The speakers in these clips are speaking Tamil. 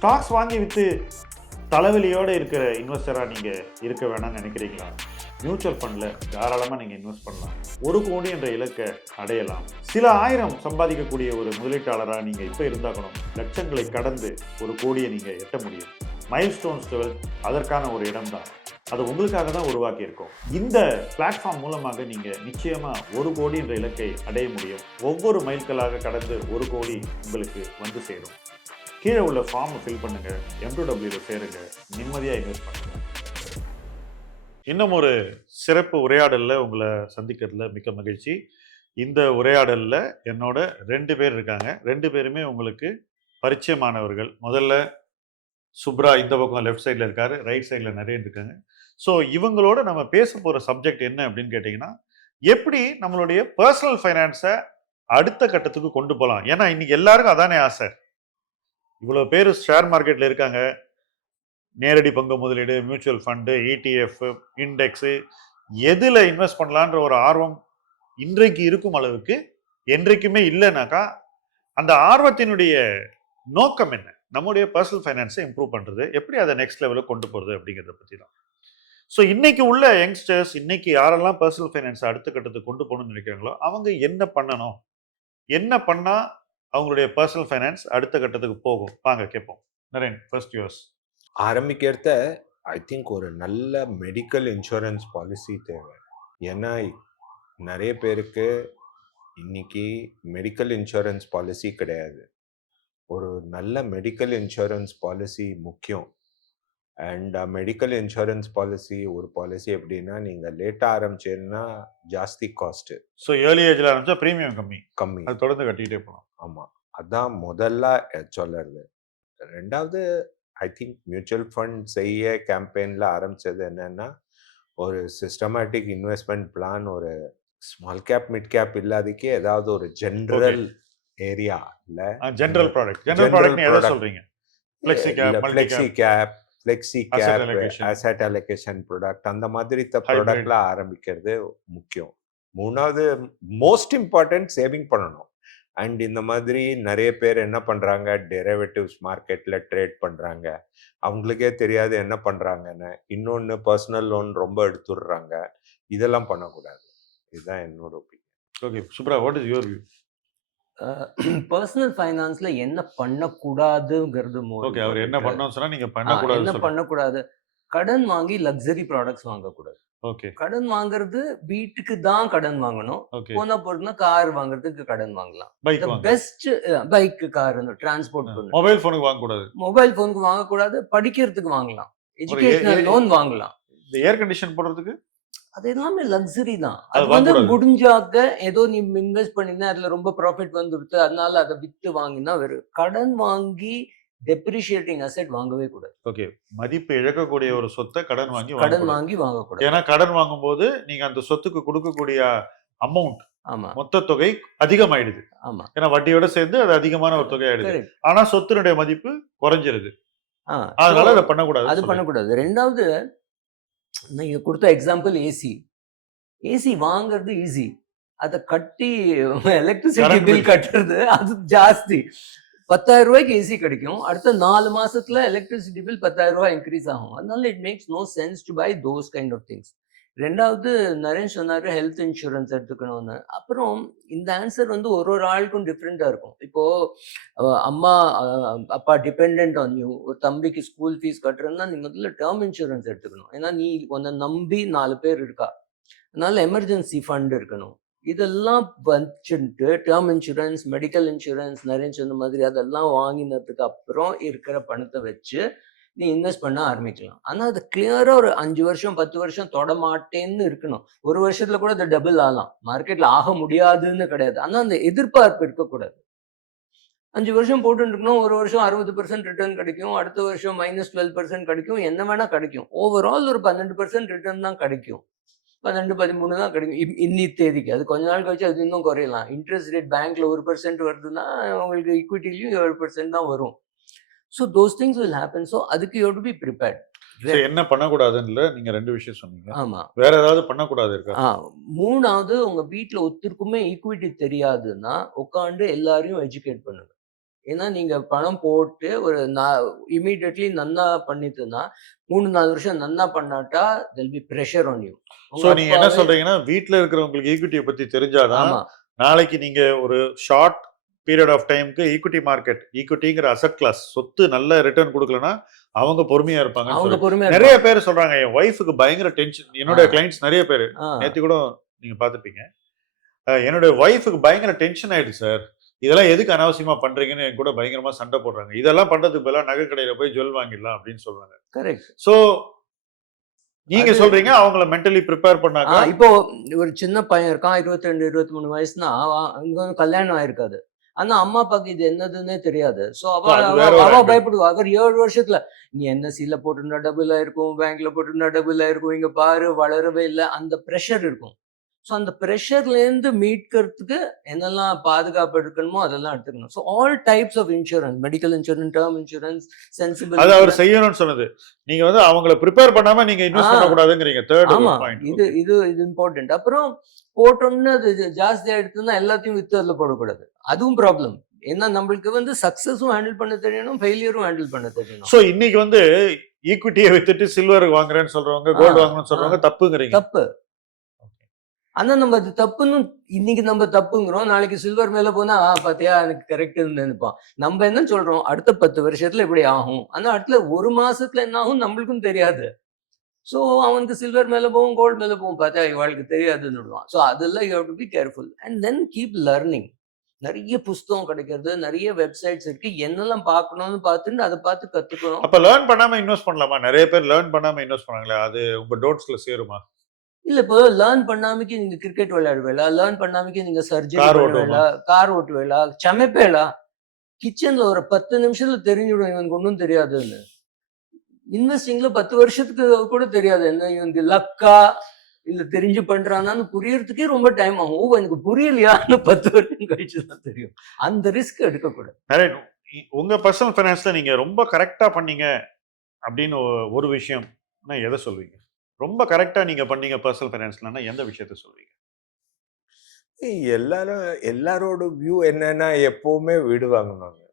ஸ்டாக்ஸ் வாங்கி விற்று தலைவலியோடு இருக்கிற இன்வெஸ்டராக நீங்கள் இருக்க வேணாம்னு நினைக்கிறீங்களா? மியூச்சுவல் ஃபண்டில் தாராளமாக நீங்கள் இன்வெஸ்ட் பண்ணலாம். 1 கோடி என்ற இலக்கை அடையலாம். சில ஆயிரம் சம்பாதிக்கக்கூடிய ஒரு முதலீட்டாளராக நீங்கள் இப்போ இருந்தாக்கணும். லட்சங்களை கடந்து 1 கோடியை நீங்கள் எட்ட முடியும். மைல்ஸ்டோன்ஸ் 12 அதற்கான ஒரு இடம் தான். அது உங்களுக்காக தான் உருவாக்கி இருக்கோம். இந்த பிளாட்ஃபார்ம் மூலமாக நீங்கள் நிச்சயமாக 1 கோடி என்ற இலக்கை அடைய முடியும். ஒவ்வொரு மைல்களாக கடந்து 1 கோடி உங்களுக்கு வந்து சேரும். கீழே உள்ள ஃபார்மை ஃபில் பண்ணுங்க, M2W சேருங்க, நிம்மதியாக இன்வெஸ்ட் பண்ணுங்க. இன்னும் ஒரு சிறப்பு உரையாடலில் உங்களை சந்திக்கிறதுல மிக்க மகிழ்ச்சி. இந்த உரையாடலில் என்னோட 2 பேர் இருக்காங்க. 2 பேருமே உங்களுக்கு பரிச்சயமானவர்கள். முதல்ல சுப்ரா இந்த பக்கம் லெஃப்ட் சைடில் இருக்காரு, ரைட் சைடில் நிறைய இருக்காங்க. ஸோ இவங்களோட நம்ம பேச போகிற சப்ஜெக்ட் என்ன அப்படின்னு கேட்டிங்கன்னா, எப்படி நம்மளுடைய பர்சனல் ஃபைனான்ஸை அடுத்த கட்டத்துக்கு கொண்டு போகலாம். ஏன்னா இன்னைக்கு எல்லாருக்கும் அதானே ஆசை. இவ்வளோ பேர் ஷேர் மார்க்கெட்டில் இருக்காங்க. நேரடி பங்கு முதலீடு, மியூச்சுவல் ஃபண்டு, ETF, இண்டெக்ஸு, எதில் இன்வெஸ்ட் பண்ணலான்ற ஒரு ஆர்வம் இன்றைக்கு இருக்கும் அளவுக்கு என்றைக்குமே இல்லைனாக்கா, அந்த ஆர்வத்தினுடைய நோக்கம் என்ன? நம்முடைய பர்சனல் ஃபைனான்ஸை இம்ப்ரூவ் பண்ணுறது, எப்படி அதை நெக்ஸ்ட் லெவலுக்கு கொண்டு போகிறது அப்படிங்கிறத பற்றி தான். ஸோ இன்னைக்கு உள்ள யங்ஸ்டர்ஸ், இன்னைக்கு யாரெல்லாம் பர்சனல் ஃபைனான்ஸை அடுத்த கட்டத்துக்கு கொண்டு போகணும்னு நினைக்கிறாங்களோ அவங்க என்ன பண்ணணும், என்ன பண்ணால் அவங்களுடைய பர்சனல் ஃபைனான்ஸ் அடுத்த கட்டத்துக்கு போகும்? வாங்க கேட்போம். Naren, first use. ஆரம்பிக்கிறத ஐ திங்க் ஒரு நல்ல மெடிக்கல் இன்சூரன்ஸ் பாலிசி தேவை. ஏன்னா நிறைய பேருக்கு இன்னைக்கு மெடிக்கல் இன்சூரன்ஸ் பாலிசி கிடையாது. ஒரு நல்ல மெடிக்கல் இன்சூரன்ஸ் பாலிசி முக்கியம். அண்ட் மெடிக்கல் இன்சூரன்ஸ் பாலிசி ஒரு பாலிசி எப்படின்னா, நீங்கள் லேட்டாக ஆரம்பிச்சீங்கன்னா ஜாஸ்தி காஸ்ட்டு. ஸோ ஏர்லி ஏஜில் ஆரம்பிச்சா ப்ரீமியம் கம்மி, அது தொடர்ந்து கட்டிக்கிட்டே போகலாம். ஆமாம், அதான் முதல்ல சொல்லுறது. ரெண்டாவது, ஐ திங்க் மியூச்சுவல் ஃபண்ட் செய்ய கேம்பெயினில் ஆரம்பித்தது என்னென்னா, ஒரு சிஸ்டமேட்டிக் இன்வெஸ்ட்மெண்ட் பிளான், ஒரு ஸ்மால் கேப் மிட் கேப் இல்லாதக்கே ஏதாவது ஒரு ஜென்ரல் ஏரியா இல்லை, ஜென்ரல் ப்ராடக்ட் சொல்கிறீங்க. Flexi gap, asset allocation product, அந்த மாதிரி ப்ராடக்ட்ல ஆரம்பிக்கிறது முக்கியம். மூணாவது, மோஸ்ட் இம்பார்ட்டன்ட், சேவிங் பண்ணணும். அண்ட் இந்த மாதிரி நிறைய பேர் என்ன பண்றாங்க, டெரிவேட்டிவ்ஸ் மார்க்கெட்ல ட்ரேட் பண்றாங்க, அவங்களுக்கே தெரியாது என்ன பண்றாங்கன்னு. இன்னொன்று, பர்சனல் லோன் ரொம்ப எடுத்துடுறாங்க. இதெல்லாம் பண்ணக்கூடாது. இதுதான் என்னோட opinion. Okay Subra, what is your view? Personal ஃபைனான்ஸ்ல என்ன பண்ணக்கூடாதுங்கிறது ஓகே, அவர் என்ன பண்ணணும்னு சொன்னா நீங்க பண்ணக்கூடாது. என்ன பண்ணக்கூடாது? கடன் வாங்கி லக்ஸரி ப்ராடக்ட்ஸ் வாங்கக்கூடாது. ஓகே, கடன் வாங்குறது வீட்டுக்கு தான் கடன் வாங்கணும். போன பொருள்னா கார் வாங்குறதுக்கு கடன் வாங்கலாம். பெஸ்ட் பைக், கார், டிரான்ஸ்போர்ட் பண்ணணும். மொபைல் போனுக்கு வாங்கக்கூடாது. மொபைல் போனுக்கு வாங்கக்கூடாது. படிக்கிறதுக்கு வாங்கலாம். எஜுகேஷனல் லோன் வாங்கலாம். இந்த ஏர் கண்டிஷன் போடுறதுக்கு அது எல்லாமே லக்ஸரி தான். அது வந்து முடிஞ்சாக்க ஏதோ நீ இன்வெஸ்ட் பண்ணினா அதுல ரொம்ப ப்ராஃபிட் வந்துடுது, அதனால அதை வித்து வாங்கினா வெறும் கடன் வாங்கி டெப்ரிஷியேட்டிங் அசெட் வாங்கவே கூடாது. ஓகே, மதிப்பு இழக்கக்கூடிய ஒரு சொத்தை கடன் வாங்கி வாங்கக்கூடாது. ஏன்னா கடன் வாங்கும்போது நீங்க அந்த சொத்துக்கு கொடுக்கக்கூடிய அமௌண்ட், ஆமா, மொத்த தொகை அதிகமாயிடுது. ஆமா, ஏன்னா வட்டியோட சேர்ந்து அது அதிகமான ஒரு தொகை ஆயிடுது. ஆனா சொத்தினுடைய மதிப்பு குறைஞ்சிருது. அதனால அதை பண்ணக்கூடாது. அது பண்ணக்கூடாது. ரெண்டாவது, நீங்க கொடுத்த எக்ஸாம்பிள் ஏசி வாங்குறது ஈஸி, அதை கட்டி எலக்ட்ரிசிட்டி பில் கட்டுறது அது ஜாஸ்தி. 10,000 ரூபாய்க்கு ஏசி கிடைக்கும், அடுத்த 4 மாசத்துல எலக்ட்ரிசிட்டி பில் 10,000 ரூபாய் இன்க்ரீஸ் ஆகும். அதனால it makes no sense to buy those kind of things. ரெண்டாவது, நரேன் சொன்னாரு ஹெல்த் இன்சூரன்ஸ் எடுத்துக்கணும்னு. அப்புறம் இந்த ஆன்சர் வந்து ஒரு ஆளுக்கும் டிஃப்ரெண்டா இருக்கும். இப்போ அம்மா அப்பா டிபெண்ட் ஆன் யூ, ஒரு தம்பிக்கு ஸ்கூல் ஃபீஸ் கட்டுறதுன்னா நீ முதல்ல டேர்ம் இன்சூரன்ஸ் எடுத்துக்கணும். ஏன்னா நீ உன்னை நம்பி 4 பேர் இருக்கா, அதனால எமர்ஜென்சி ஃபண்ட் இருக்கணும். இதெல்லாம் வச்சுட்டு டேர்ம் இன்சூரன்ஸ், மெடிக்கல் இன்சூரன்ஸ், நிறைய சொன்ன மாதிரி அதெல்லாம் வாங்கினதுக்கு அப்புறம் இருக்கிற பணத்தை வச்சு நீ இன்வெஸ்ட் பண்ண ஆரம்பிக்கலாம். ஆனா அது கிளியரா ஒரு 5 வருஷம் 10 வருஷம் தொட மாட்டேன்னு இருக்கணும். ஒரு வருஷத்துல கூட அது டபுள் ஆகலாம், மார்க்கெட்ல ஆக முடியாதுன்னு கிடையாது. ஆனா அந்த எதிர்பார்ப்பு இருக்கக்கூடாது. 5 வருஷம் போட்டு இருக்கணும், ஒரு வருஷம் 60% ரிட்டர்ன் கிடைக்கும், அடுத்த வருஷம் -12% கிடைக்கும், என்ன வேணா கிடைக்கும். ஓவரால் ஒரு 12% ரிட்டர்ன் தான் கிடைக்கும், 12, 13 தான் கிடைக்கும் இன்னி தேதிக்கு. அது கொஞ்ச நாள் கழிச்சு அது இன்னும் குறையலாம். இன்ட்ரெஸ்ட் ரேட் பேங்க்ல 1% வருதுன்னா உங்களுக்கு ஈக்விட்டிலையும் 7% தான் வரும். So those things will happen. So அதுக்கு you have to be prepared. என்ன பண்ணக்கூடாதுன்னு நீங்க 2 விஷயம் சொன்னீங்க. ஆமா, வேற ஏதாவது பண்ணக்கூடாது இருக்கா? மூணாவது, உங்க வீட்டுல ஒருத்தருக்குமே ஈக்விட்டி தெரியாதுன்னா உட்காந்து எல்லாரையும் எஜுகேட் பண்ணுங்க. ஏன்னா நீங்க பணம் போட்டு ஒரு இமீடியட்லி நன்னா பண்ணிட்டுனா 3-4 வருஷம் நன்னா பண்ணாட்டா there'll be pressure on you. So நீங்க என்ன சொல்றீங்கன்னா வீட்ல இருக்கிறவங்களுக்கு ஈக்விட்டியை பத்தி தெரிஞ்சாதான் ஆமா நாளைக்கு நீங்க ஒரு ஷார்ட் பீரியட் ஆஃப் டைம்க்கு ஈக்விட்டி மார்க்கெட், ஈக்விட்டிங்கிற அசெட் கிளாஸ் சொத்து நல்ல ரிட்டர்ன் கொடுக்கலன்னா அவங்க பொறுமையா இருப்பாங்க. அவங்க பொறுமையா நிறைய பேர் சொல்றாங்க என் ஒய்ஃபுக்கு பயங்கர டென்ஷன். என்னோட ஆ. கிளைண்ட்ஸ் நிறைய பேர் ஆ. நேத்து கூட நீங்க பாத்துப்பீங்க, என்னோட ஒய்ஃபுக்கு பயங்கர டென்ஷன் ஆயிடுச்சு சார், இதெல்லாம் எதுக்கு அனாவசியமா பண்றீங்கன்னு என் கூட பயங்கரமா சண்டை போடுறாங்க, இதெல்லாம் பண்றதுக்கு பதிலா நகை கடையில போய் ஜுவல் வாங்கிடலாம் அப்படின்னு சொல்றாங்க. கரெக்ட். சோ நீங்க சொல்றீங்க அவங்கள மென்டலி ப்ரிப்பேர் பண்ணாங்க. இப்போ ஒரு சின்ன பையன் இருக்கான் 22-23 வயசுனா இங்க வந்து கல்யாணம் ஆயிருக்காது. ஆனா அம்மா அப்பாக்கு இது என்னதுன்னே தெரியாது. சோ அவ பயப்படுவா. அவர் 7 வருஷத்துல நீ என்எஸ்சில போட்டிருந்தா டபுள் ஆயிருக்கும், பேங்க்ல போட்டிருந்தா டபுள் ஆயிருக்கும், இங்க பாரு வளரவே இல்லை, அந்த ப்ரெஷர் இருக்கும். ஸோ அந்த ப்ரெஷர்லேருந்து மீட்கிறதுக்கு என்னெல்லாம் பாதுகாப்பு எடுக்கணுமோ அதெல்லாம் எடுத்துக்கணும். So all types of insurance, medical insurance, term insurance, sensible, அது அவர் செய்யணும்னு சொன்னது. நீங்க வந்து அவங்கள ப்ரிப்பேர் பண்ணாம நீங்க இன்வெஸ்ட் பண்ணக்கூடாதுங்கிறீங்க. Third point. இது இம்பார்ட்டன்ட். அப்புறம் போட்டோம்னு அது ஜாஸ்தியா எடுத்துன்னா எல்லாத்தையும் வித்து அதில் போடக்கூடாது. அதுவும் ப்ராப்ளம். ஏன்னா நம்மளுக்கு வந்து சக்சஸும் ஹேண்டில் பண்ண தெரியணும், ஃபெயிலியரும் ஹேண்டில் பண்ண தெரியணும். ஸோ இன்னைக்கு வந்து ஈக்விட்டியை வித்துட்டு சில்வர் வாங்குறேன்னு சொல்றவங்க, கோல்டு வாங்கணும்னு சொல்றவங்க தப்புங்கிறீங்க. தப்பு. ஆனா நம்ம அது தப்புன்னு இன்னைக்கு நம்ம தப்புங்கிறோம், நாளைக்கு சில்வர் மேல போனா பாத்தியா எனக்கு கரெக்ட்னு நினைப்பான். நம்ம என்ன சொல்றோம், அடுத்த 10 வருஷத்துல இப்படி ஆகும், ஆனா அடுத்த 1 மாசத்துல என்ன ஆகும் நம்மளுக்கும் தெரியாது. ஸோ அவனுக்கு சில்வர் மேல போகும், கோல்டு மேல போகும், பார்த்தா இவாளுக்கு தெரியாதுன்னு விடுவான். ஸோ அதெல்லாம் you have to be careful and then keep learning. நிறைய புஸ்தகம் கிடைக்கிறது, நிறைய வெப்சைட்ஸ் இருக்கு, என்னெல்லாம் பார்க்கணும்னு பார்த்துட்டு அதை பார்த்து கத்துக்கணும். அப்ப லேர்ன் பண்ணாம இன்வெஸ்ட் பண்ணலாமா? நிறைய பேர் லேர்ன் பண்ணாம இன்வெஸ்ட் பண்ணாங்களே, அது உங்க டோட்ஸ்ல சேருமா? இல்ல இப்போ லேர்ன் பண்ணாமக்கி நீங்க கிரிக்கெட் விளையாடுவேலா, லேர்ன் பண்ணாமக்கி நீங்க சர்ஜரி பண்ணுவேலா, கார் ஓட்டுவேலா, சமைப்பேலா? கிச்சன்ல ஒரு 10 நிமிஷத்துல தெரிஞ்சுடும் இவனுக்கு ஒன்றும் தெரியாதுன்னு. இன்வெஸ்டிங்ல 10 வருஷத்துக்கு கூட தெரியாது என்ன இவனுக்கு லக்கா இல்ல தெரிஞ்சு பண்றானான்னு புரியறதுக்கே ரொம்ப டைம் ஆகும். ஓ எனக்கு புரியலையான்னு 10 வருஷம் கழிச்சு தான் தெரியும். அந்த ரிஸ்க் எடுக்கக்கூடாது. உங்க பர்சனல் ஃபைனான்ஸ்ல நீங்க ரொம்ப கரெக்டா பண்ணீங்க அப்படின்னு ஒரு விஷயம் எதை சொல்வீங்க? ரொம்ப கரெக்டா நீங்க பண்ணீங்க பர்சனல் ஃபைனான்ஸ்லன்னா எந்த விஷயத்த சொல்வீங்க? எல்லாரோட வியூ என்னன்னா எப்பவுமே வீடு வாங்கணுங்க.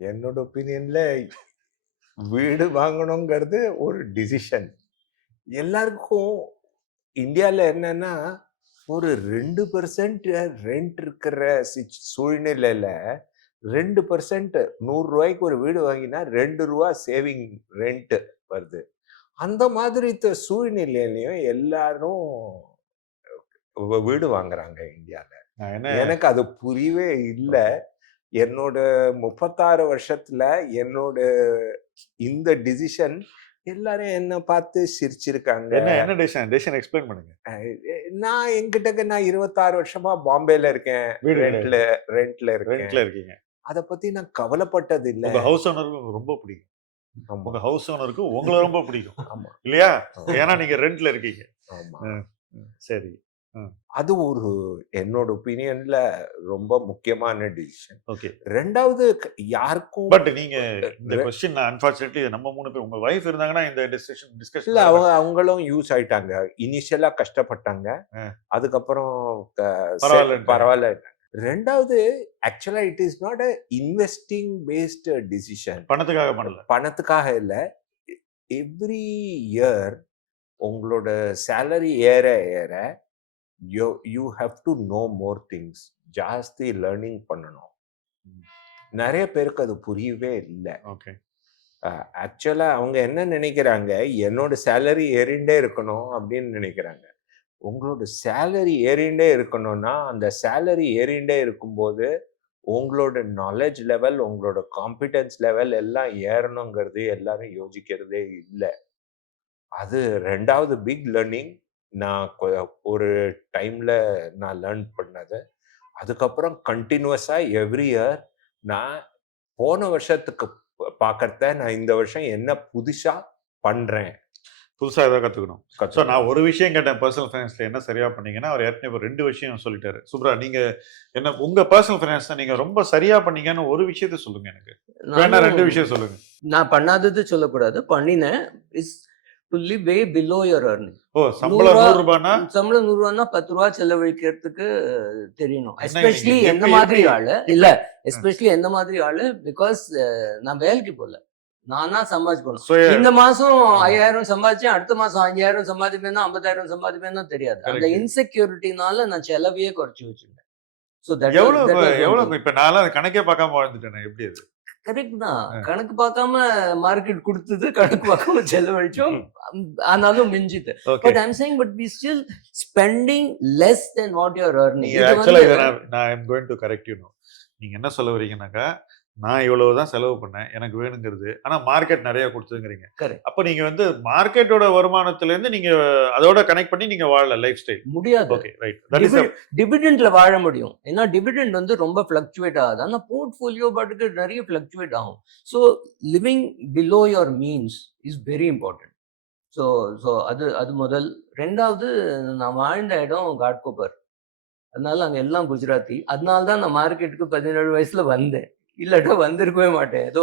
என்னோட ஒப்பீனியன்ல வீடு வாங்கணுங்கிறது ஒரு டிசிஷன். எல்லாருக்கும் இந்தியாவில் என்னன்னா ஒரு 2% ரெண்ட் இருக்கிற சூழ்நிலையில 2% 100 ரூபாய்க்கு ஒரு வீடு வாங்கினா 2 ரூபா சேவிங் ரெண்ட் வருது. அந்த மாதிரி சூழ்நிலையிலையும் எல்லாரும் வீடு வாங்குறாங்க இந்தியால. எனக்கு அது புரியவே இல்லை. என்னோட 36 வருஷத்துல என்னோட இந்த டிசிஷன் எல்லாரும் என்ன பார்த்து சிரிச்சிருக்காங்க. என்ன டிசிஷன் எக்ஸ்பிளைன் பண்ணுங்க. நான் என்கிட்ட நான் 26 வருஷமா பாம்பேல இருக்கேன், ரெண்ட்ல இருக்கீங்க. அத பத்தி நான் கவலைப்பட்டது இல்ல. ஹவுஸ் ஓனருக்கு ரொம்ப பிடிக்கும். உங்க ஹவுஸ் ஓனருக்கு உங்களை ரொம்ப பிடிக்கும். ஆமா இல்லையா? ஏன்னா நீங்க ரெண்ட்ல இருக்கீங்க. ஆமா சரி. அது ஒரு என்னோட ஒப்பீனியன்ல ரொம்ப முக்கியமான டிசிஷன். ஓகே. ரெண்டாவது யாருக்கும் பட் நீங்க இந்த क्वेश्चन அன்ஃபார்ச்சுனேட்லி நம்ம 3 பேர் உங்க வைஃப் இருந்தாங்கன்னா இந்த டிஸ்கஷன் இல்ல அவங்களும் யூஸ் ஆயிட்டாங்க. இனிஷியலா கஷ்டப்பட்டாங்க, அதுக்கப்புறம் பரவாயில்ல. ரெண்டாவது ஆக்சுவலா it is not a investing based decision. பணத்துக்காக இல்ல. எவ்ரி இயர் உங்களோட சேலரி ஏற ஏற you have to know more things. ஜாஸ்தி லேர்னிங் பண்ணணும். நிறைய பேருக்கு அது புரியவே இல்லை. ஓகே. ஆக்சுவலா அவங்க என்ன நினைக்கிறாங்க, என்னோட சேலரி ஏறிண்டே இருக்கணும் அப்படின்னு நினைக்கிறாங்க. உங்களோட சேலரி ஏறிண்டே இருக்கணும்னா அந்த சேலரி ஏறிண்டே இருக்கும்போது உங்களோட நாலேஜ் லெவல், உங்களோட காம்பிடன்ஸ் லெவல் எல்லாம் ஏறணுங்கிறது எல்லாரும் யோசிக்கிறதே இல்லை. அது ரெண்டாவது பிக் லேர்னிங் நான் ஒரு டைம்ல நான் லேர்ன் பண்ணது. அதுக்கப்புறம் கண்டினியூஸா எவ்ரி இயர் நான் போன வருஷத்துக்கு பார்க்கறத நான் இந்த வருஷம் என்ன புதுசா பண்றேன், புதுசா ஏதாவது கத்துக்கணும். ஸோ நான் ஒரு விஷயம் கேட்டேன் பர்சனல் ஃபைனான்ஸ்ல என்ன சரியா பண்ணீங்கன்னா, அவர் ஏற்கனவே 2 விஷயம் சொல்லிட்டாரு. சுப்ரா நீங்க என்ன உங்க பர்சனல் ஃபைனான்ஸ்ல நீங்க ரொம்ப சரியா பண்ணீங்கன்னு ஒரு விஷயத்த சொல்லுங்க. எனக்கு வேணா 2 விஷயம் சொல்லுங்க. நான் பண்ணாதது சொல்லக்கூடாது, பண்ணினேன். To live way below your earning. ஓ சம்பளம் 100 ரூபாய்னா சம்பளம் 100 ரூபாய்னா 10 ரூபாய் செலவழிக்கிறதுக்கு தெரியணும். என்ன எஸ்பெஷலி நீங்க எந்த எப்படி- மாதிரி எப்படி- ஆளு இல்ல, எஸ்பெஷலி எந்த மாதிரி ஆளு, பிகாஸ் நான் வேலைக்கு போல, நானா சம்பாதிக்கணும். சுய இந்த மாசம் 5000 சம்பாதிச்சேன், அடுத்த மாசம் 5000 சம்பாதிப்பேன்னா 50,000 சம்பாதிப்பேன்னா தெரியாது. அந்த Correct. இன்செக்யூரிட்டினால நான் செலவையே குறைச்சி வச்சிருந்தேன். ஸோ தட் எவ்வளவு இப்ப நான்லாம் கணக்கே பார்க்காம வாழ்ந்துட்டேன் எப்படி அது கரெக்ட் தான். கணக்கு பார்க்காம மார்க்கெட் கொடுத்தது, கணக்கு பார்க்காம செலவழிச்சோம், ஆனாலும் மிஞ்சிது. Okay but I'm saying, but we still spending less then what you are earning. நீங்க ஆக்சுவலா இதை நான் I'm going to correct you. நீங்க என்ன சொல்ல வரீங்கன்னாக்கா, நான் இவ்வளவுதான் செலவு பண்ணேன் எனக்கு வேணுங்கிறது, ஆனா மார்க்கெட் நிறைய கொடுத்துங்கிறீங்க. Correct. அப்ப நீங்க வந்து மார்க்கெட்டோட வருமானத்துல இருந்து நீங்க அதோட கனெக்ட் பண்ணி நீங்க வாழல லைஃப் ஸ்டைல். முடியாது. ஓகே ரைட், தட் இஸ் டிவிடெண்ட்ல வாழ முடியும். ஏன்னா டிவிடெண்ட் வந்து ரொம்ப ஃபிளக்சுவேட் ஆகுது. ஆனா போர்ட்ஃபோலியோ பாட்டுக்கு நிறைய ஃபிளக்சுவேட் ஆகும். So living below your means is very important. So so அது முதல். ரெண்டாவது, நான் வாழ்ந்த இடம் காட்கோபர், அதனால அங்கே எல்லாம் குஜராத்தி. அதனால தான் நான் மார்க்கெட்டுக்கு 17 வயசுல வந்தேன். இல்லாட்டா வந்திருக்கவே மாட்டேன். ஏதோ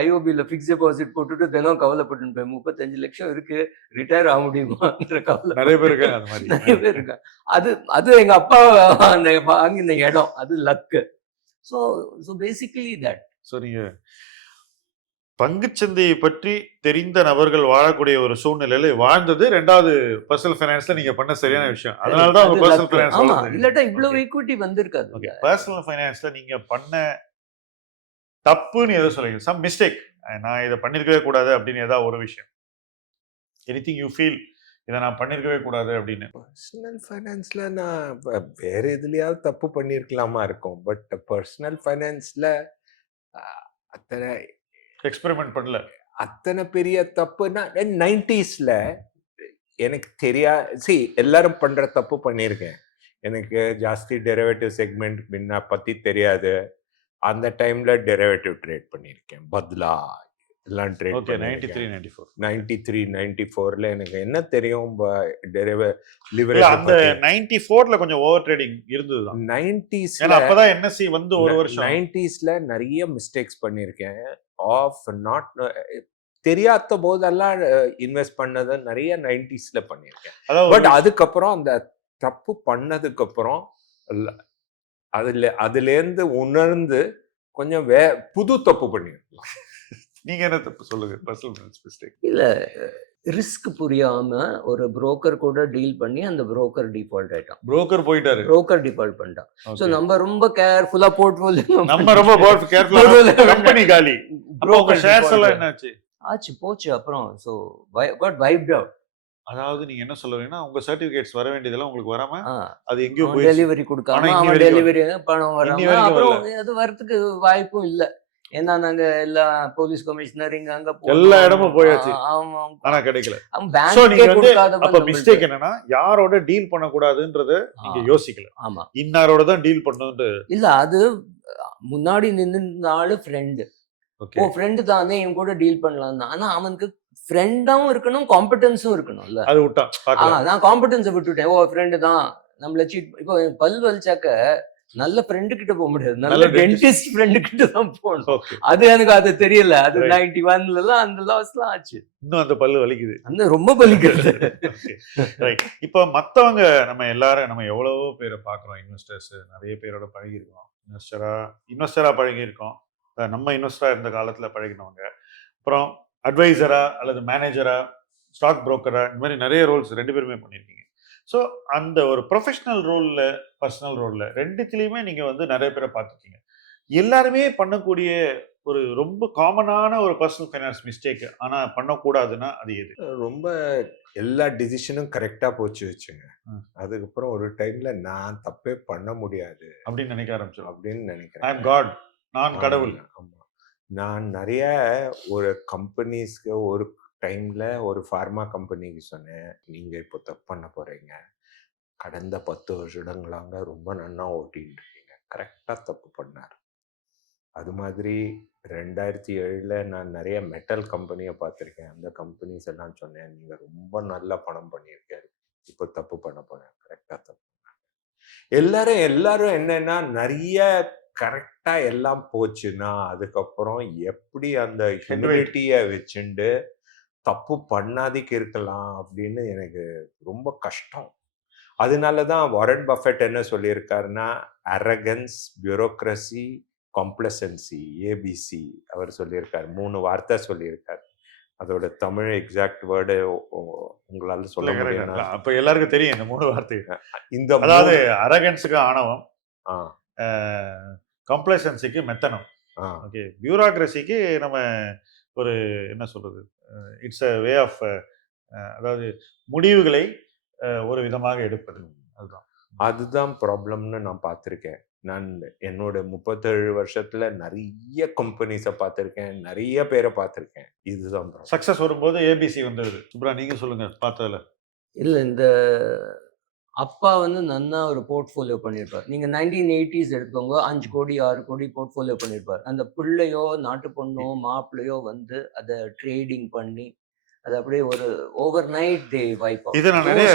ஐஓபியில் ஃபிக்ஸ் டெபாசிட் போட்டுட்டு தினம் கவலைப்பட்டு இருப்பேன். 35 லட்சம் இருக்கு, ரிட்டையர் ஆக முடியுமான்ற கவலை நிறைய பேர் இருக்காங்க அந்த மாதிரி. நிறைய பேர் இருக்காங்க. அது எங்க அப்பா அந்த வாங்கின இடம், அது luck. So so basically that. So நீங்க பங்குச்சந்தையை பற்றி தெரிந்த நபர்கள் வாழக்கூடிய ஒரு சூழ்நிலையில வாழ்ந்தது ரெண்டாவது பர்சனல் ஃபைனான்ஸ்ல நீங்க பண்ண சரியான விஷயம். அதனால தான் உங்க பர்சனல் ஃபைனான்ஸ் ஆமா, வளர்ந்தது. இல்லாட்டா இவ்வளவு ஈக்விட்டி வந்திருக்காது. ஓகே, பர்சனல் ஃபைனான்ஸ்ல நீங்க பண்ண தப்புன்னு எதை சொல்லுங்க, சம் மிஸ்டேக், நான் இதை பண்ணிருக்கவே கூடாது அப்படின்னு ஏதாவது ஒரு விஷயம், எனிதிங் யூ ஃபீல் இதை நான் பண்ணிருக்கவே கூடாது அப்படின்னு. பர்சனல் ஃபைனான்ஸ்ல நான் வேற எதுலயாவது தப்பு பண்ணிருக்கலாமா இருக்கும். பட் பர்சனல் ஃபைனான்ஸ்ல அத்தனை எக்ஸ்பெரிமெண்ட் பண்ணல. அத்தனை பெரிய தப்புன்னா 90ஸ்ல எனக்கு எல்லாரும் பண்ற தப்பு பண்ணியிருக்கேன். எனக்கு ஜாஸ்தி டெரிவேட்டிவ் செக்மெண்ட் முன்ன பத்தி தெரியாது. அந்த டைம்ல டெரிவேட்டிவ் ட்ரேட் பண்ணியிருக்கேன், பத்லா எல்லாம் ட்ரேட். ஓகே, 93 94 93 94ல எனக்கு என்ன தெரியும் அந்த 94ல கொஞ்சம் ஓவர் ட்ரேடிங் இருந்தது தான். 90ஸ்ல அப்பதான் என்எஸ்சி வந்து ஒரு வருஷம் 90ஸ்ல நிறைய மிஸ்டேக்ஸ் பண்ணியிருக்கேன். ஆஃப் நாட் தெரியாத போதெல்லாம் இன்வெஸ்ட் பண்ணதை நிறைய 90ஸ்ல பண்ணியிருக்கேன். பட் அதுக்கப்புறம் அந்த தப்பு பண்ணதுக்கு அப்புறம் அதுலேருந்து உணர்ந்து கொஞ்சம் புது தப்பு பண்ணிருக்கலாம். நீங்க என்ன தப்பு சொல்லுங்க, பர்சனல் மிஸ்டேக்? இல்ல, ரிஸ்க் புரியாம ஒரு புரோக்கர் கூட டீல் பண்ணி அந்த புரோக்கர் டிஃபால்ட் ஆயிட்டான். புரோக்கர் போயிட்டாரு, புரோக்கர் டிஃபால்ட் பண்ணிட்டான். சோ நம்ம ரொம்ப கேர்ஃபுல்லா போர்ட்ஃபோலியோ நம்ம ரொம்ப கேர்ஃபுல்லா கம்பெனி காலி. புரோக்கர் ஷேர்ஸ் எல்லாம் என்னாச்சு? ஆச்சு போச்சு. அப்புறம் சோ காட் வைப்ட் அவுட். அதாவது நீங்க என்ன சொல்றீங்கன்னா, உங்க சர்டிபிகேட்ஸ் வர வேண்டியதெல்லாம் உங்களுக்கு வராம அது எங்கேயோ போய் டெலிவரி கொடுக்காம அவன் டெலிவரி பணம் வராம அப்புறம் அது வரதுக்கு வாய்ப்பும் இல்ல. ஏன்னா நாங்க எல்லா போலீஸ் கமிஷனர் இங்க அங்க எல்லா இடமும் போயாச்சு, ஆனா கிடைக்கல. அப்ப மிஸ்டேக் என்னன்னா, யாரோட டீல் பண்ண கூடாதுன்றத நீங்க யோசிக்கல. ஆமா, இன்னாரோட தான் டீல் பண்ணணும்னு இல்ல. அது முன்னாடி நின்று ஆளு ஃப்ரெண்டு, ஓ ஃப்ரெண்டு தானே இவன் கூட டீல் பண்ணலாம் தான். ஆனா அவனுக்கு ஃப்ரெண்டாவும் இருக்கணும், காம்படன்ஸும் இருக்கணும்ல. அது விட்டான். நான் காம்படன்ஸை விட்டுட்டேன். ஓ ஃப்ரெண்டு தான் நம்மள சீட். இப்போ பல் வலிச்சாக்க நல்ல ஃப்ரெண்டு கிட்ட போக முடியாது, நல்ல டென்டிஸ்ட் ஃப்ரெண்டு கிட்ட தான் போகணும். அது எனக்கு அது தெரியல. அது 91லாம் அந்த லாஸ்லாம் ஆச்சு. இன்னும் அந்த பல்லு வலிக்குது, அந்த ரொம்ப வலிக்குது. இப்ப மத்தவங்க நம்ம எல்லாரும் நம்ம எவ்வளவோ பேரை பாக்குறோம், இன்வெஸ்டர்ஸ் நிறைய பேரோட பழகிருக்கோம். இன்வெஸ்டரா பழகிருக்கோம், நம்ம இன்வெஸ்டரா இருந்த காலத்துல பழகினவங்க, அப்புறம் அட்வைசரா அல்லது மேனேஜரா, ஸ்டாக் புரோக்கரா, இந்த மாதிரி நிறைய ரோல்ஸ் ரெண்டு பேருமே பண்ணியிருக்கீங்க. ஸோ அந்த ஒரு ப்ரொஃபஷனல் ரோல்ல, பர்சனல் ரோல்ல ரெண்டுத்துலேயுமே நீங்க வந்து நிறைய பேரை பார்த்துருக்கீங்க. எல்லாருமே பண்ணக்கூடிய ஒரு ரொம்ப காமனான ஒரு பர்சனல் ஃபைனான்ஸ் மிஸ்டேக் ஆனா பண்ணக்கூடாதுன்னா அது எது? ரொம்ப எல்லா டிசிஷனும் கரெக்டா போச்சு வச்சுங்க, அதுக்கப்புறம் ஒரு டைம்ல நான் தப்பே பண்ண முடியாது அப்படின்னு நினைக்க ஆரம்பிச்சோம் அப்படின்னு நினைக்கிறேன். ஐ அம் காட், நான் கடவுள். ஆமா, நான் நிறைய ஒரு கம்பெனிஸ்க்கு ஒரு டைம்ல ஒரு ஃபார்மா கம்பெனிக்கு சொன்னேன், நீங்க இப்போ தப்பு பண்ண போறீங்க, கடந்த 10 வருஷங்களாங்க ரொம்ப நன்னா ஓட்டிட்டு இருக்கீங்க, கரெக்டா தப்பு பண்ணார். அது மாதிரி 2007 நான் நிறைய மெட்டல் கம்பெனியை பார்த்துருக்கேன். அந்த கம்பெனிஸ் எல்லாம் சொன்னேன், நீங்க ரொம்ப நல்லா பணம் பண்ணியிருக்காரு, இப்போ தப்பு பண்ண போறேன், கரெக்டா தப்பு பண்ணாங்க. எல்லாரும் என்னன்னா நிறைய கரெக்டா எல்லாம் போச்சுன்னா அதுக்கப்புறம் எப்படி அந்த ஹியூமிலிட்டியை வச்சுண்டு தப்பு பண்ணாதிக்கு இருக்கலாம் அப்படின்னு எனக்கு ரொம்ப கஷ்டம். அதனால தான் வாரன் பஃபெட் என்ன சொல்லியிருக்காருன்னா, அரகன்ஸ், பியூரோக்ரசி, காம்ப்ளசன்சி, ஏபிசி அவர் சொல்லியிருக்காரு. 3 வார்த்தை சொல்லியிருக்காரு. அதோட தமிழ் எக்ஸாக்ட் வேர்டு உங்களால சொல்ல முடியும். அப்ப எல்லாருக்கும் தெரியும் இந்த 3 வார்த்தை. இந்த அதாவது அரகன்ஸுக்கு ஆணவம், கம்ப்ளசன்சிக்கு மெத்தனம், ஓகே, பியூரோக்ரசிக்கு நம்ம ஒரு என்ன சொல்றது, இட்ஸ் அ வே ஆஃப், அதாவது முடிவுகளை ஒரு விதமாக எடுப்பது. அதுதான் ப்ராப்ளம்னு நான் பார்த்துருக்கேன். நான் என்னோட 37 வருஷத்துல நிறைய கம்பெனிஸை பார்த்துருக்கேன், நிறைய பேரை பார்த்துருக்கேன். இதுதான் சக்சஸ் வரும்போது ஏபிசி வந்துடுது. சுப்ரா நீங்க சொல்லுங்க பார்த்ததுல. இல்ல, இந்த அப்பா வந்து நன்னா ஒரு போர்ட்ஃபோலியோ பண்ணியிருப்பார். நீங்க 1980s எடுத்துக்கோங்க, 5 கோடி 6 கோடி போர்ட்ஃபோலியோ பண்ணியிருப்பார். அந்த பிள்ளையோ நாட்டு பொண்ணோ மாப்பிள்ளையோ வந்து அதை ட்ரேடிங் பண்ணி அது அப்படியே ஒரு ஓவர் நைட் டே வைப். இது நான் நிறைய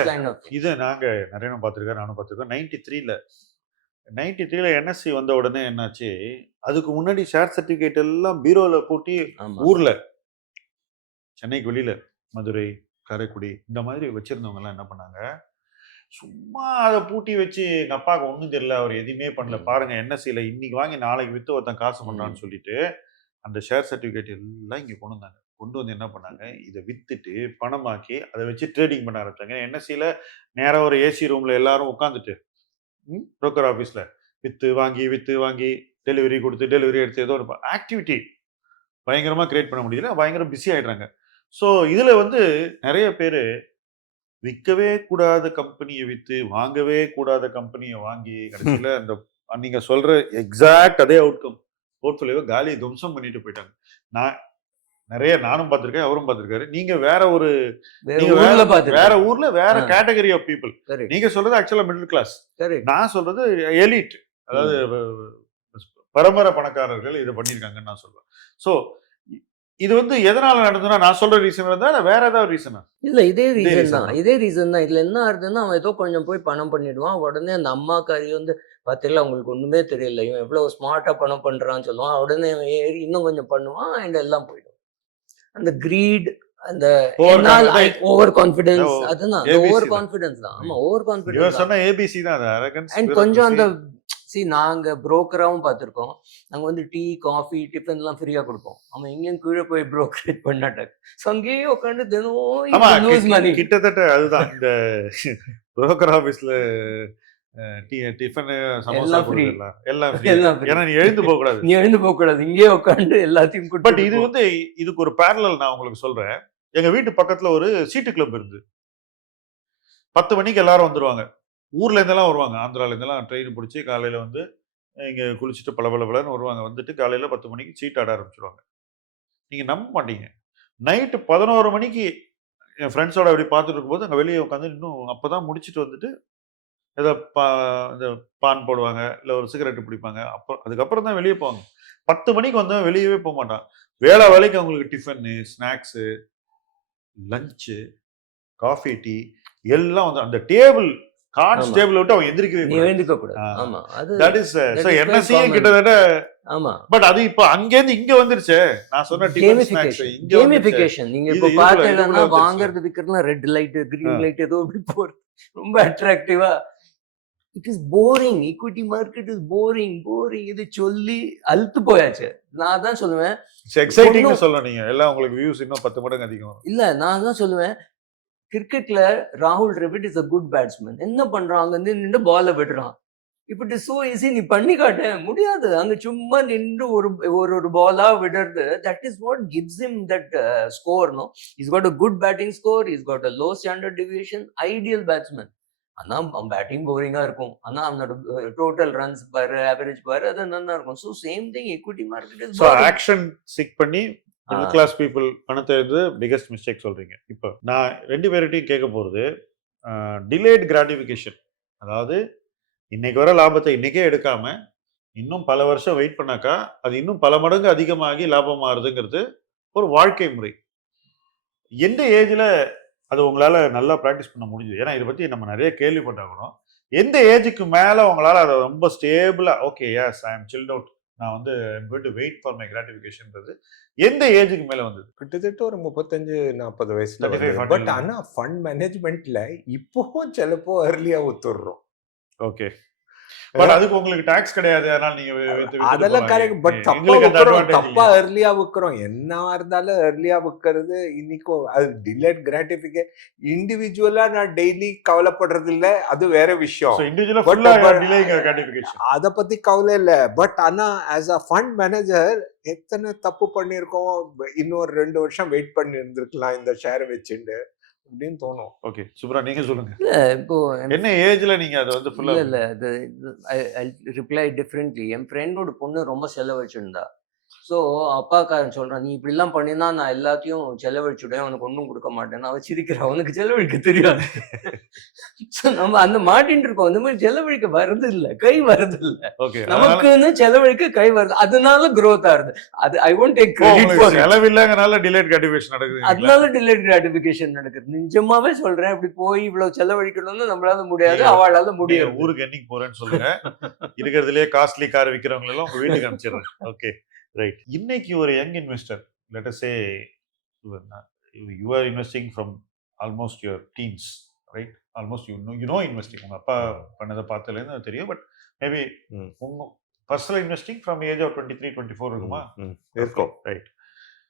இது நாங்க நிறைய பார்த்துருக்கேன், நானும் பார்த்துருக்கேன். 93ல என்எஸ்சி வந்த உடனே என்னாச்சு, அதுக்கு முன்னாடி ஷேர் சர்டிஃபிகேட் எல்லாம் பீரோல போட்டி ஊர்ல, சென்னைக்கு வெளியில மதுரை, காரைக்குடி இந்த மாதிரி வச்சிருந்தவங்க எல்லாம் என்ன பண்ணாங்க, சும்மா அதை பூட்டி வச்சு எங்க அப்பாவுக்கு ஒன்றும் தெரியல, அவர் எதுவுமே பண்ணல, பாருங்க என்எஸ்சியில் இன்னைக்கு வாங்கி நாளைக்கு வித்து ஒருத்தன் காசு பண்றான்னு சொல்லிட்டு அந்த ஷேர் சர்டிஃபிகேட் எல்லாம் இங்கே கொண்டு வந்து என்ன பண்ணாங்க, இதை வித்துட்டு பணமாக்கி அதை வச்சு ட்ரேடிங் பண்ண ஆரம்பிச்சாங்க. என்எஸ்சியில் நேராக ஒரு ஏசி ரூம்ல எல்லாரும் உட்காந்துட்டு புரோக்கர் ஆஃபீஸில் வித்து வாங்கி டெலிவரி கொடுத்து டெலிவரி எடுத்து ஏதோ ஒரு ஆக்டிவிட்டி பயங்கரமாக கிரியேட் பண்ண முடியல, பயங்கர பிஸி ஆகிடுறாங்க. ஸோ இதில் வந்து நிறைய பேர் விற்கவே கூடாத கம்பெனியை விற்று வாங்கவே கூடாத கம்பெனியை வாங்கி கடைசியில் அந்த நீங்கள் சொல்கிற எக்ஸாக்ட் அதே அவுட்கம் போர்ட்ஃபோலியோவை காலி துவம்சம் பண்ணிட்டு போயிட்டாங்க. நானும் பார்த்துருக்கேன், அவரும் பார்த்துருக்காரு. நீங்க வேற ஊர்ல வேற கேட்டகரி ஆஃப் பீப்புள். நீங்க சொல்றது ஆக்சுவலா மிடில் கிளாஸ், நான் சொல்றது எலிட், அதாவது பரம்பரை பணக்காரர்கள் இதை பண்ணியிருக்காங்கன்னு நான் சொல்றேன். ஸோ இது வந்து எதனால நடந்ததுன்னா நான் சொல்ற ரீசன் இருந்தா வேற ஏதாவது ரீசனா? இல்ல, இதே ரீசன் தான். இதுல என்ன ஆகுதுன்னா, அவன் ஏதோ கொஞ்சம் போய் பணம் பண்ணிடுவான். உடனே அந்த அம்மாக்காரி வந்து பார்த்தீங்களா உங்களுக்கு ஒண்ணுமே தெரியல, இவன் எவ்வளவு ஸ்மார்ட்டா பணம் பண்றான்னு சொல்லுவான். உடனே ஏறி இன்னும் கொஞ்சம் பண்ணுவான், அண்ட் எல்லாம் போயிடும். அந்த கிரீட், அந்த ஓவர் கான்ஃபிடன்ஸ், அதுதான் ஓவர் கான்ஃபிடன்ஸ் தான். ஆமா, ஓவர் கான்ஃபிடன்ஸ் சொன்ன ஏபிசி தான் அது. அரகன்ஸ் அண்ட் கொஞ்சம் அந்த நாங்க புரோக்கராகவும் பார்த்துருக்கோம். நாங்க வந்து டீ, காஃபி, டிஃபன் எல்லாம் ஃப்ரீயா கொடுப்போம். அவன் எங்கேயும் கீழே போய் புரோக்கரேஜ் பண்ணாட்டாங்க. ஸோ அங்கேயே உட்காந்து தினம் கிட்டத்தட்ட அதுதான் இந்த புரோக்கர் ஆஃபீஸ்ல டிஃபன் சமோசா எல்லாம் ஏன்னா நீ எழுந்து போக கூடாது, இங்கே உட்காந்து எல்லாத்தையும். பட் இது வந்து இதுக்கு ஒரு பேரலல் நான் உங்களுக்கு சொல்றேன். எங்க வீட்டு பக்கத்துல ஒரு சீட்டு கிளப் இருந்து 10 மணிக்கு எல்லாரும் வந்துருவாங்க. ஊர்ல இருந்தெல்லாம் வருவாங்க, ஆந்திரால இருந்தெல்லாம் ட்ரெயின் பிடிச்சி காலையில வந்து இங்க குளிச்சுட்டு பலன்னு வருவாங்க. வந்துட்டு காலையில 10 மணிக்கு சீட் ஆட ஆரம்பிச்சிருவாங்க. நீங்க நம்ப மாட்டீங்க, நைட்டு 11 மணிக்கு என் ஃப்ரெண்ட்ஸோட அப்படி பார்த்துட்டு இருக்கும்போது அங்கே வெளியே உட்காந்து இன்னும் அப்போதான் முடிச்சுட்டு வந்துட்டு ஏதோ இந்த பான் போடுவாங்க, இல்லை ஒரு சிகரெட்டு பிடிப்பாங்க. அதுக்கப்புறம் தான் வெளியே போவாங்க. 10 மணிக்கு வந்தவன் வெளியவே போக மாட்டான். வேலைக்கு அவங்களுக்கு tiffin, snacks, lunch, coffee, tea எல்லாம் வந்து அந்த டேபிள் கார்ட்ஸ் டேபிள் விட்டு அவன் எழுந்திருக்க கூடாது. ஆமா, தட் இஸ் சோ என்எஸ்சி கிட்டத்தட்ட. ஆமா, பட் அது இப்போ அங்க இருந்து இங்க வந்துருச்சு. நான் சொன்ன கேமிஃபிகேஷன். நீங்க இப்போ பார்த்தீங்கன்னா வாங்குறது விக்கிறதுலாம் ரெட் லைட், கிரீன் லைட் ஏதோ இப்படி போறது ரொம்ப அட்ராக்டிவா. It is boring. Equity market is boring. இது சொல்லி அழுத்து போயாச்சு. நான் தான் சொல்லுவேன், எக்ஸைட்டிங் சொல்லணும். நீங்க எல்லாம் உங்களுக்கு வியூஸ் இன்னும் 10 மடங்கு அதிகம். இல்ல, நான் தான் சொல்லுவேன், கிரிக்கெட்ல ராகுல் Dravid is a good batsman. என்ன பண்றான், அங்க நின்று பால விடுறான். இப்ப இட் இஸ் சோ ஈஸி, நீ பண்ணி காட்ட முடியாது. அங்க சும்மா நின்று ஒரு பாலா விடுறது, that is what gives him that score. No, he's got a good batting score, he's got a low standard deviation, ideal batsman. ஆனா பேட்டிங் போரிங்கா இருக்கும், ஆனா அவனோட டோட்டல் ரன்ஸ் பாரு, ஆவரேஜ் பாரு, அது நல்லா இருக்கும். So same thing equity market is so action seek பண்ணி மிடில் கிளாஸ் பீப்புள் பணத்தை வந்து பிகெஸ்ட் மிஸ்டேக் சொல்றீங்க. இப்போ நான் 2 பேர்கிட்டையும் கேட்க போறது டிலேட் கிராட்டிஃபிகேஷன். அதாவது இன்னைக்கு வர லாபத்தை இன்னைக்கே எடுக்காம இன்னும் பல வருஷம் வெயிட் பண்ணாக்கா அது இன்னும் பல மடங்கு அதிகமாகி லாபம் மாறுதுங்கிறது ஒரு வாழ்க்கை முறை. எந்த ஏஜ்ல அது உங்களால நல்லா ப்ராக்டிஸ் பண்ண முடிஞ்சது? ஏன்னா இதை பத்தி நம்ம நிறைய கேள்விப்பட்டாகணும். எந்த ஏஜுக்கு மேல உங்களால அதை ரொம்ப ஸ்டேபிளா okay yes I am chilled out, நான் வந்து வெயிட் ஃபார் மை கிராட்டிஃபிகேஷன்ன்றது எந்த ஏஜுக்கு மேல வந்தது? கிட்டத்தட்ட ஒரு 35-40 வயசுல 35, 40 பட் ஆனா ஃபண்ட் மேனேஜ்மெண்ட்ல இப்போவும் சிலப்போ அர்லியா ஒத்துடுறோம். ஓகே, பட் அதுக்கு உங்களுக்கு டாக்ஸ் கிடையாது, அதனால நீங்க அதெல்லாம் கரெக்ட். பட் தப்பா early-ஆ விக்கிறோம். என்னவா இருந்தாலும் early-ஆ விக்கிறது இன்னைக்கும் அது டிலேட் கிராட்டிஃபிகேஷன். இண்டிவிஜுவலா நான் டெய்லி கவலைப்படுறது இல்ல, அது வேற விஷயம். இண்டிவிஜுவலா ஃபுல்லா டிலே கிராட்டிஃபிகேஷன் அத பத்தி கவலை இல்ல. பட் ஆனா as a ஃபண்ட் மேனேஜர் எத்தனை தப்பு பண்ணிருக்கோம். இன்னொரு 2 வருஷம் வெயிட் பண்ணி இருந்திருக்கலாம் இந்த ஷேர் வச்சுட்டு அப்படின்னு தோணும். ஓகே, சுப்ரா நீங்க சொல்லுங்க. இல்ல இப்போ என்ன ஏஜ்ல நீங்க அதை வந்து ஃபுல்லா? இல்ல அது ரிப்ளை டிஃப்ரெண்ட்லி. என் ஃப்ரெண்டோட பொண்ணு ரொம்ப செலவழிச்சிருந்தா. ஸோ அப்பாக்காரன் சொல்றான், நீ இப்படிலாம் பண்ணினா நான் எல்லாத்தையும் செலவழிச்சுடுவேன், அவனுக்கு ஒன்றும் கொடுக்க மாட்டேன். அவன் சிரிக்கிறான், அவனுக்கு செலவழிக்க தெரியாது. ஸோ நம்ம அந்த மாட்டின்னு இருக்கோம், அந்த மாதிரி செலவழிக்க வர்றது இல்லை, கை வர்றது இல்லை. நமக்குன்னு செலவழிக்க கை வருது, அதனால growth ஆகுது. அது I won't take credit for செலவில்லைங்கனால டிலேட் கிராட்டிஃபிகேஷன் நடக்குது. அதனால டிலேட் கிராட்டிஃபிகேஷன் நடக்குது. நிஜமாவே சொல்றேன், அப்படி போய் இவ்வளவு செலவழிக்கணும்னு நம்மளால முடியாது, அவளால முடியாது. ஊருக்கு என்னைக்கு போறேன்னு சொல்லுங்க, இருக்கிறதுலே காஸ்ட்லி கார் விற்கிறவங்க எல்லாம் உங்க வீட்டுக்கு அனுப்பிச்சிடுறேன். Okay right. இன்னைக்கு ஒரு young investor, let us say you are investing from almost your teens, right? Almost you know investing, உங்க அப்பா பண்ணதை பார்த்ததுலேருந்து தெரியும். பட் மேபி உங்க personal investing from age of 23, 24 இருக்குமா? இருக்கும், ரைட்.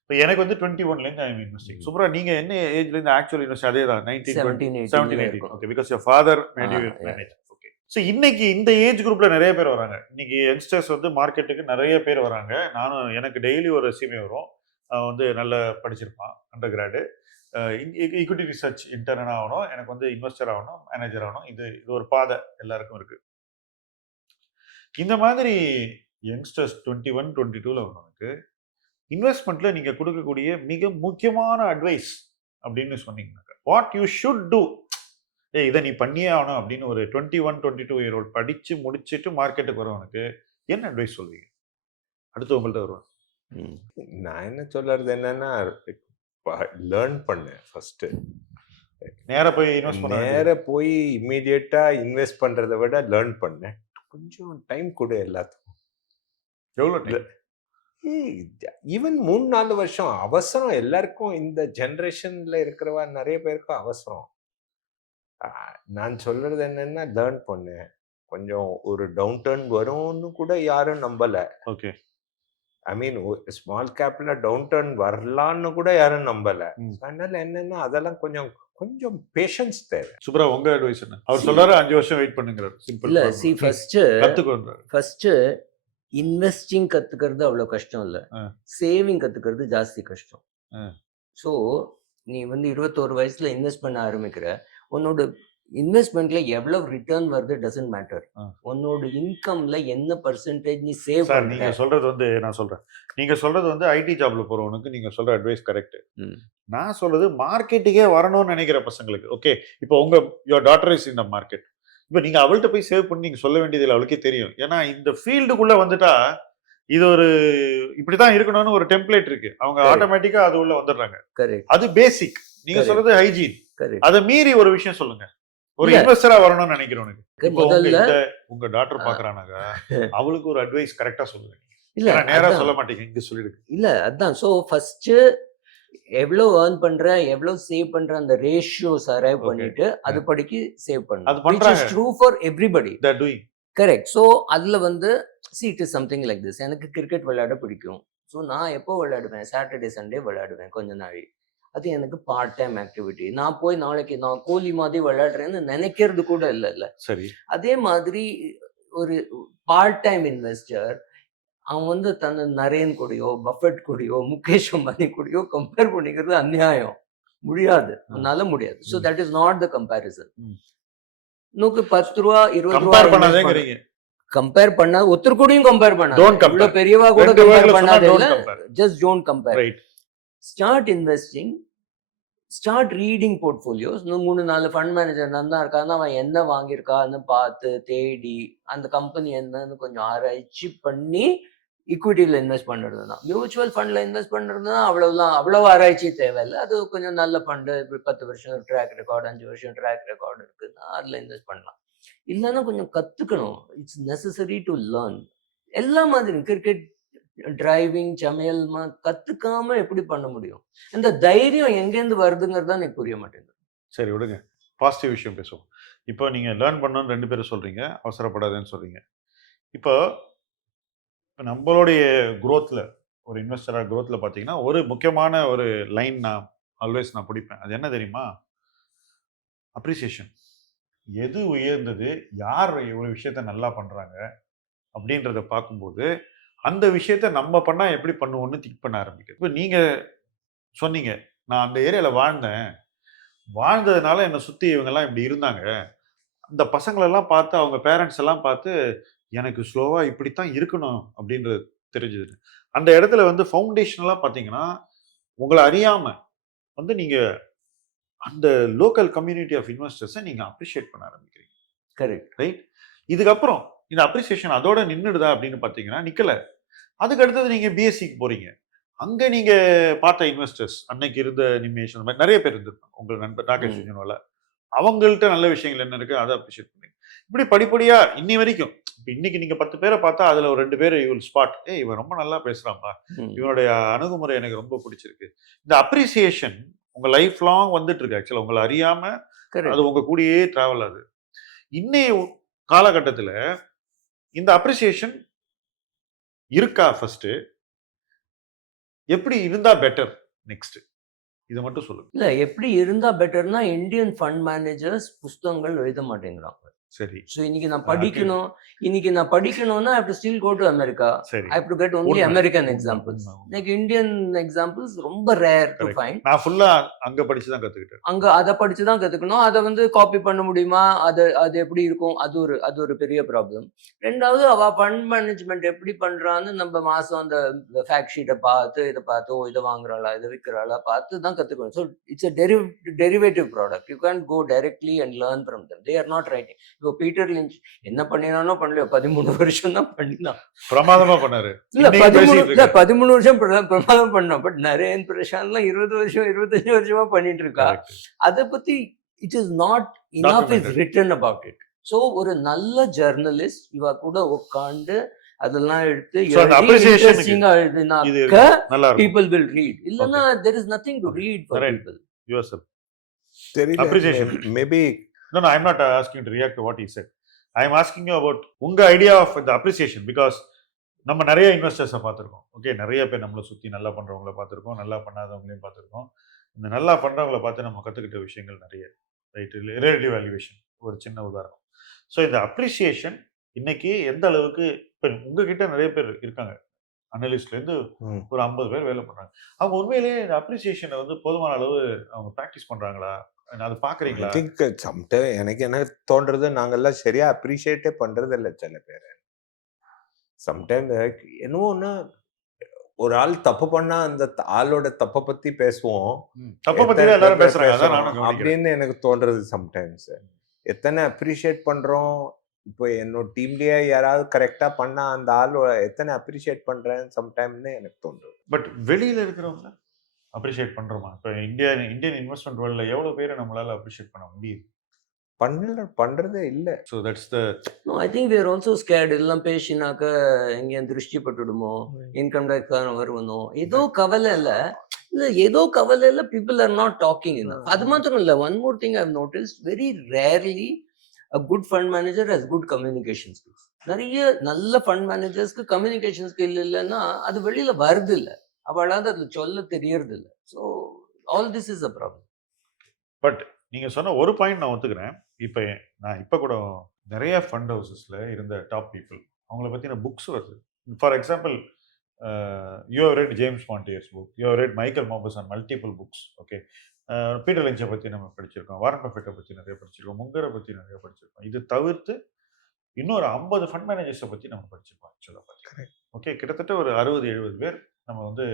இப்போ எனக்கு வந்து 21லேருந்து ஐ எம் இன்வெஸ்டிங். சூப்பரா, நீங்க என்ன ஏஜ்லேருந்து ஆக்சுவல் இன்வெஸ்ட்? அதே தான் 17, okay, because your father made you manage. So இன்னைக்கு இந்த ஏஜ் குரூப்ல நிறைய பேர் வராங்க. இன்னைக்கு யங்ஸ்டர்ஸ் வந்து மார்க்கெட்டுக்கு நிறைய பேர் வராங்க. நானும், எனக்கு டெய்லி ஒரு ரெஸ்யூமே வரும். வந்து நல்லா படிச்சிருப்பான், அண்டர் கிராடு, ஈக்விட்டி ரிசர்ச் இன்டர்னாக ஆகணும், எனக்கு வந்து இன்வெஸ்டர் ஆகணும், மேனேஜர் ஆகணும். இது ஒரு பாதை எல்லாருக்கும் இருக்கு. இந்த மாதிரி யங்ஸ்டர்ஸ் 21, 22ல வரவங்களுக்கு இன்வெஸ்ட்மெண்ட்ல நீங்க கொடுக்கக்கூடிய மிக முக்கியமான அட்வைஸ் அப்படின்னு சொன்னீங்கன்னாக்கா, வாட் யூ ஷுட் டூ, இதை நீ பண்ணியே ஆகணும் அப்படின்னு ஒரு 21, 22 இயர் ஓல்ட் படிச்சு முடிச்சுட்டு மார்க்கெட்டுக்கு வரவனுக்கு என்ன அட்வைஸ் சொல்வீங்க? அடுத்து உங்கள்ட்ட வருவேன். நான் என்ன சொல்றது என்னன்னா, லேர்ன் பண்ணேன் ஃபர்ஸ்ட். நேரா போய் இன்வெஸ்ட் பண்ண, நேரா போய் இமீடியட்டா இன்வெஸ்ட் பண்றதை விட லேர்ன் பண்ணேன். கொஞ்சம் டைம் கொடு எல்லாத்துக்கும். எவ்வளோ டைம்? ஈவன் 3-4 வருஷம் அவசரம். எல்லாருக்கும் இந்த ஜெனரேஷன்ல இருக்கிறவா நிறைய பேருக்கு அவசரம். நான் சொல்றது என்னன்னா, லேர்ன் பண்ணேன். கொஞ்சம் ஒரு டவுன் டர்ன் வரும்னு கூட யாரும் நம்பல. ஓகே, ஐ மீன் ஸ்மால் கேப்ல டவுன் டர்ன் வரலான்னு கூட யாரும் நம்பல. அதனால என்னன்னா, அதெல்லாம் கொஞ்சம் கொஞ்சம் பேஷன்ஸ் தேவை. சூப்பரா, உங்க அட்வைஸ் என்ன? அவர் சொல்றாரு 5 வருஷம் வெயிட் பண்ணுங்கிறாரு. சிம்பிள் இல்ல, சி ஃபர்ஸ்ட் கத்துக்கோங்க. ஃபர்ஸ்ட் இன்வெஸ்டிங் கத்துக்கிறது அவ்வளவு கஷ்டம் இல்ல, சேவிங் கத்துக்கிறது ஜாஸ்தி கஷ்டம். ஸோ நீ வந்து 21 வயசுல இன்வெஸ்ட் பண்ண ஆரம்பிக்கிற, உன்னோட இன்வெஸ்ட்மெண்ட்ல எவ்வளவு ரிட்டர்ன் வருது டசன்ட் மேட்டர். உன்னோட இன்கம்ல என்ன பர்சன்டேஜ் நீ சேவ் பண்ண. நீங்க சொல்றது வந்து, நான் சொல்றேன், நீங்க சொல்றது வந்து ஐடி ஜாப்ல போறவனுக்கு நீங்க சொல்ற அட்வைஸ் கரெக்ட். நான் சொல்றது மார்க்கெட்டுக்கே வரணும்னு நினைக்கிற பசங்களுக்கு. ஓகே, இப்போ உங்க your daughter is in the market. இப்போ நீங்க அவள்கிட்ட போய் சேவ் பண்ணி நீங்க சொல்ல வேண்டியதில்லை, அவளுக்கே தெரியும். ஏன்னா இந்த ஃபீல்டுக்குள்ள வந்துட்டா இது ஒரு இப்படிதான் இருக்கணும்னு ஒரு டெம்ப்ளேட் இருக்கு. அவங்க ஆட்டோமேட்டிக்கா அது உள்ள வந்துடுறாங்க. அது பேசிக். நீங்க சொல்றது ஹைஜீன். அதை மீறி ஒரு விஷயம் சொல்லுங்க, ஒரு இன்வெஸ்டரா வரணும்னு நினைக்கிறவனுக்கு. உங்க டாக்டர் பாக்குறானாங்க, அவளுக்கு ஒரு அட்வைஸ் கரெக்டா சொல்லுங்க. இல்ல நேரா சொல்ல மாட்டீங்க, இங்க சொல்லிடுங்க. இல்ல அதான். சோ ஃபர்ஸ்ட் எவ்வளவு ஏர்ன் பண்ற, எவ்வளவு சேவ் பண்ற, அந்த ரேஷியோஸ் அரைவ் பண்ணிட்டு அது படிக்கு சேவ் பண்ணு. அது பண்றாங்க. True for everybody. They are doing. Correct. So அதுல வந்து see it is something like this. எனக்கு கிரிக்கெட் விளையாட பிடிக்கும். ஸோ நான் எப்போ விளையாடுவேன், சாட்டர்டே சண்டே விளையாடுவேன் கொஞ்ச நாள். அது எனக்கு பார்ட் டைம் ஆக்டிவிட்டி. நான் போய் நாளைக்கு நான் கோலி மாதிரி விளையாடுறேன்னு நினைக்கிறது கூட இல்லை. சரி, அதே மாதிரி ஒரு பார்ட் டைம் இன்வெஸ்டர் அவன் வந்து தன்னை நரேன் கூடயோ, பஃபெட் கூடயோ, முகேஷ் அம்பானி கூடயோ கம்பேர் பண்ணிக்கிறது அநியாயம். முடியாது, அதனால முடியாது. So that is not the comparison. நூக்கு 10 ரூபா 20 ரூபா கம்பேர் பண்ணா ஒருத்தர் கூடயும் கம்பேர் பண்ணாத. இவ்வளவு பெரியவா கூட கம்பேர் பண்ணாத இல்ல. Just don't compare. Start investing, start reading portfolios. 3-4 fund manager நல்லா இருக்கான்னு அவன் என்ன வாங்கியிருக்கான்னு பார்த்து தேடி அந்த கம்பெனி என்னன்னு கொஞ்சம் ஆராய்ச்சி பண்ணி ஈக்விட்டியில் இன்வெஸ்ட் பண்ணுறதுனா. மியூச்சுவல் ஃபண்டில் இன்வெஸ்ட் பண்ணுறதுனா அவ்வளவு ஆராய்ச்சி தேவையில்லை. அது கொஞ்சம் நல்ல ஃபண்டு, 10 வருஷம் ட்ராக் ரெக்கார்டு, 5 வருஷம் ட்ராக் ரெக்கார்டு இருக்குன்னா அதில் இன்வெஸ்ட் பண்ணலாம். இல்லைன்னா கொஞ்சம் கற்றுக்கணும். It's necessary to learn. எல்லா மாதிரி கிரிக்கெட், டிரைவிங், சமையல் கத்துக்காம எப்படி பண்ண முடியும்? இந்த தைரியம் எங்கேருந்து வருதுங்கிறது தான் எனக்கு புரிய மாட்டேங்குது. சரி விடுங்க, பாசிட்டிவ் விஷயம் பேசுவோம். இப்போ நீங்க லேர்ன் பண்ணணும்னு 2 பேரும் சொல்றீங்க, அவசரப்படாதேன்னு சொல்றீங்க. இப்போ நம்மளுடைய குரோத்ல, ஒரு இன்வெஸ்டரா குரோத்ல பார்த்தீங்கன்னா, ஒரு முக்கியமான ஒரு லைன் நான் ஆல்வேஸ் நான் பிடிப்பேன். அது என்ன தெரியுமா? அப்ரிசியேஷன். எது உயர்ந்தது, யார் ஒரு விஷயத்த நல்லா பண்றாங்க அப்படின்றத பார்க்கும்போது, அந்த விஷயத்த நம்ம பண்ணா எப்படி பண்ணுவோம்னு திங்க் பண்ண ஆரம்பிக்குது. இப்போ நீங்க சொன்னீங்க, நான் அந்த ஏரியால வாழ்ந்தேன். வாழ்ந்ததுனால என்ன சுத்தி இவங்கலாம் இப்படி இருந்தாங்க. அந்த பசங்களெல்லாம் பார்த்து, அவங்க பேரண்ட்ஸ் எல்லாம் பார்த்து, எனக்கு ஸ்லோவா இப்படித்தான் இருக்கணும் அப்படின்றது தெரிஞ்சது. அந்த இடத்துல வந்து ஃபவுண்டேஷனலா பார்த்தீங்கன்னா, உங்கள அறியாம வந்து நீங்க அந்த லோக்கல் கம்யூனிட்டி ஆஃப் இன்வெஸ்டர்ஸ நீங்க அப்ரிஷியேட் பண்ண ஆரம்பிக்கிறீங்க. கரெக்ட். ரைட்? இதுக்கப்புறம் இந்த அப்ரிசியேஷன் அதோட நின்னுடுதா அப்படின்னு பார்த்தீங்கன்னா, நிக்கல. அதுக்கு அடுத்தது நீங்க பிஎஸ்சிக்கு போறீங்க. அங்க நீங்க பார்த்த இன்வெஸ்டர்ஸ், அன்னைக்கு இருந்த நிமேஷ், அந்த மாதிரி நெறைய பேர் இருந்திருப்பாங்க. உங்க நண்பர் நாகேஷ் சுஜன்வாலா. அவங்கள்ட்ட நல்ல விஷயங்கள் என்ன இருக்கு, அதை அப்ரிஷியேட் பண்ணீங்க. இப்படி படிப்படியா இன்னி வரைக்கும், இப்ப இன்னைக்கு நீங்க 10 பேரை பார்த்தா அதுல ஒரு 2 பேர் யூ வில் ஸ்பாட். ஏய், இவன் ரொம்ப நல்லா பேசுறான்பா. இவனுடைய அணுகுமுறை எனக்கு ரொம்ப பிடிச்சிருக்கு. இந்த அப்ரிசியேஷன் உங்க லைஃப் லாங் வந்துட்டு இருக்கு. ஆக்சுவலா உங்களை அறியாம அது உங்க கூடயே டிராவல் ஆகுது. இன்னைய காலகட்டத்துல இந்த அப்ரிசியேஷன் இருக்கா? ஃபர்ஸ்ட் எப்படி இருந்தா பெட்டர்? நெக்ஸ்ட் இதை மட்டும் சொல்லுங்க. இல்ல, எப்படி இருந்தா பெட்டர்னா, இந்தியன் ஃபண்ட் மேனேஜர்ஸ் புஸ்தகங்கள் எழுத மாட்டேங்கிறாங்க. சரி. ஸோ இன்னைக்கு நான் படிக்கணும்னா I have to still go to America. சரி. I have to get only American examples. Like Indian examples ரொம்ப rare to find. நான் ஃபுல்லா அங்க படிச்சு தான் கத்துக்கிட்டேன். அங்க அதை படிச்சு தான் கத்துக்கணும். அதை வந்து காப்பி பண்ண முடியுமா? அது எப்படி இருக்கும்? அது ஒரு பெரிய ப்ராப்ளம். ரெண்டாவது, அவ ஃபண்ட் மேனேஜ்மெண்ட் எப்படி பண்றான்னு நம்ம மாசம் அந்த ஃபேக்ட் ஷீட்டை பார்த்து இதை வாங்குறாளா, இதை விற்கிறாளா பார்த்து தான் கத்துக்கணும். So it's a derivative product. You can't go directly and learn from them. They are not writing. இப்போ பீட்டர் லிஞ்ச் என்ன பண்ணினானோ பண்ணலையோ 13 வருஷம் தான் பண்ணினான். பிரமாதமா பண்ணாரு. இல்ல 13 வருஷம் பிரமாதம் பண்ணோம். பட் நரேன் பிரசாந்த்லாம் 20 வருஷம் 25 வருஷமா பண்ணிட்டு இருக்கா. அதை பத்தி it is not enough is written about it. So ஒரு நல்ல ஜர்னலிஸ்ட் இவ கூட உட்காந்து அதெல்லாம் எடுத்து இன்ட்ரெஸ்டிங்கா எழுதினாக்க people will read. இல்லனா there is nothing to read for people. Yourself. Appreciation. Maybe No, I'm not asking you to react to what he said. I'm asking you about உங்க idea of the appreciation, because நம்ம நிறைய இன்வெஸ்டர்ஸை பார்த்துருக்கோம். ஓகே, நிறைய பேர் நம்மளை சுற்றி நல்லா பண்ணுறவங்கள பார்த்துருக்கோம், நல்லா பண்ணாதவங்களையும் பார்த்துருக்கோம். இந்த நல்லா பண்ணுறவங்கள பார்த்து நம்ம கற்றுக்கிட்ட விஷயங்கள் நிறைய. ரைட்? ரிலேட்டிவ் வேல்யூவேஷன் ஒரு சின்ன உதாரணம். ஸோ இந்த அப்ரிசியேஷன் இன்னைக்கு எந்த அளவுக்கு, இப்போ உங்ககிட்ட நிறைய பேர் இருக்காங்க, அனலிஸ்ட்லேருந்து ஒரு 50 பேர் வேலை பண்ணுறாங்க. அவங்க உண்மையிலேயே இந்த அப்ரிசியேஷனை வந்து போதுமான அளவு அவங்க ப்ராக்டிஸ் பண்ணுறாங்களா? அது பாக்குறீங்களா? I think sometimes எனக்கு என்ன தோன்றது, நாங்கெல்லாம் சரியா அப்ரிஷியேட்டே பண்றது இல்லை சில பேர். சம்டைம்ஸ் என்னவோன்னா, ஒரு ஆள் தப்பு பண்ணா அந்த ஆளோட தப்பை பத்தி பேசுவோம், தப்பை பத்தி தான் எல்லாரும் பேசுறாங்க அப்படின்னு எனக்கு தோன்றது சம்டைம்ஸ். எத்தனை அப்ரிஷியேட் பண்றோம், இப்போ என்னோட டீம்லயே யாராவது கரெக்டா பண்ணா அந்த ஆள் எத்தனை அப்ரிஷியேட் பண்றேன் சம்டைம்னு எனக்கு தோன்றுது. பட் வெளியில இருக்கிறவங்க அப்ரிஷியேட் பண்றோமா? இப்போ இந்தியன் இன்வெஸ்ட்மெண்ட் வேர்ல்ட்ல எவ்வளவு பேரை நம்மளால அப்ரிஷியேட் பண்ண முடியுது? பண்றதே இல்ல. So that's the no, I think they are also scared. எல்லாம் பேசினாக்க எங்க திருஷ்டி பட்டுடுமோ, இன்கம் டாக்ஸ் வருவனோ, ஏதோ கவலை இல்ல people are not talking enough. அது மாத்திரம் இல்ல, one more thing I've noticed, very rarely a good fund manager has good communication skills. நிறைய நல்ல ஃபண்ட் மேனேஜர்ஸ்க்கு கம்யூனிகேஷன் ஸ்கில் இல்லைன்னா அது வெளியில வருது இல்லை, அவளாவது அது சொல்ல தெரியறது இல்லை. So all this is a problem. But நீங்க சொன்ன ஒரு பாயிண்ட் நான் ஒத்துக்கிறேன். இப்போ கூட நிறைய ஃபண்ட் ஹவுசஸ்ல இருந்த டாப் பீப்புள் அவங்கள பத்தின புக்ஸ் வருது. For example, you have read James Montier's book, you have read Michael Mauboussin multiple books. Okay, Peter லிஞ்சை பற்றி நம்ம படிச்சிருக்கோம், வாரன் பஃபெட்டை பற்றி நிறைய படிச்சிருக்கோம், முங்கரை பற்றி நிறைய படிச்சிருக்கோம். இது தவிர்த்து இன்னொரு 50 ஃபண்ட் மேனேஜர்ஸை பற்றி நம்ம படிச்சிருக்கோம். ஆக்சுவலாக பார்த்தீங்கன்னா ஓகே, கிட்டத்தட்ட ஒரு 60-70 பேர் நம்ம வந்து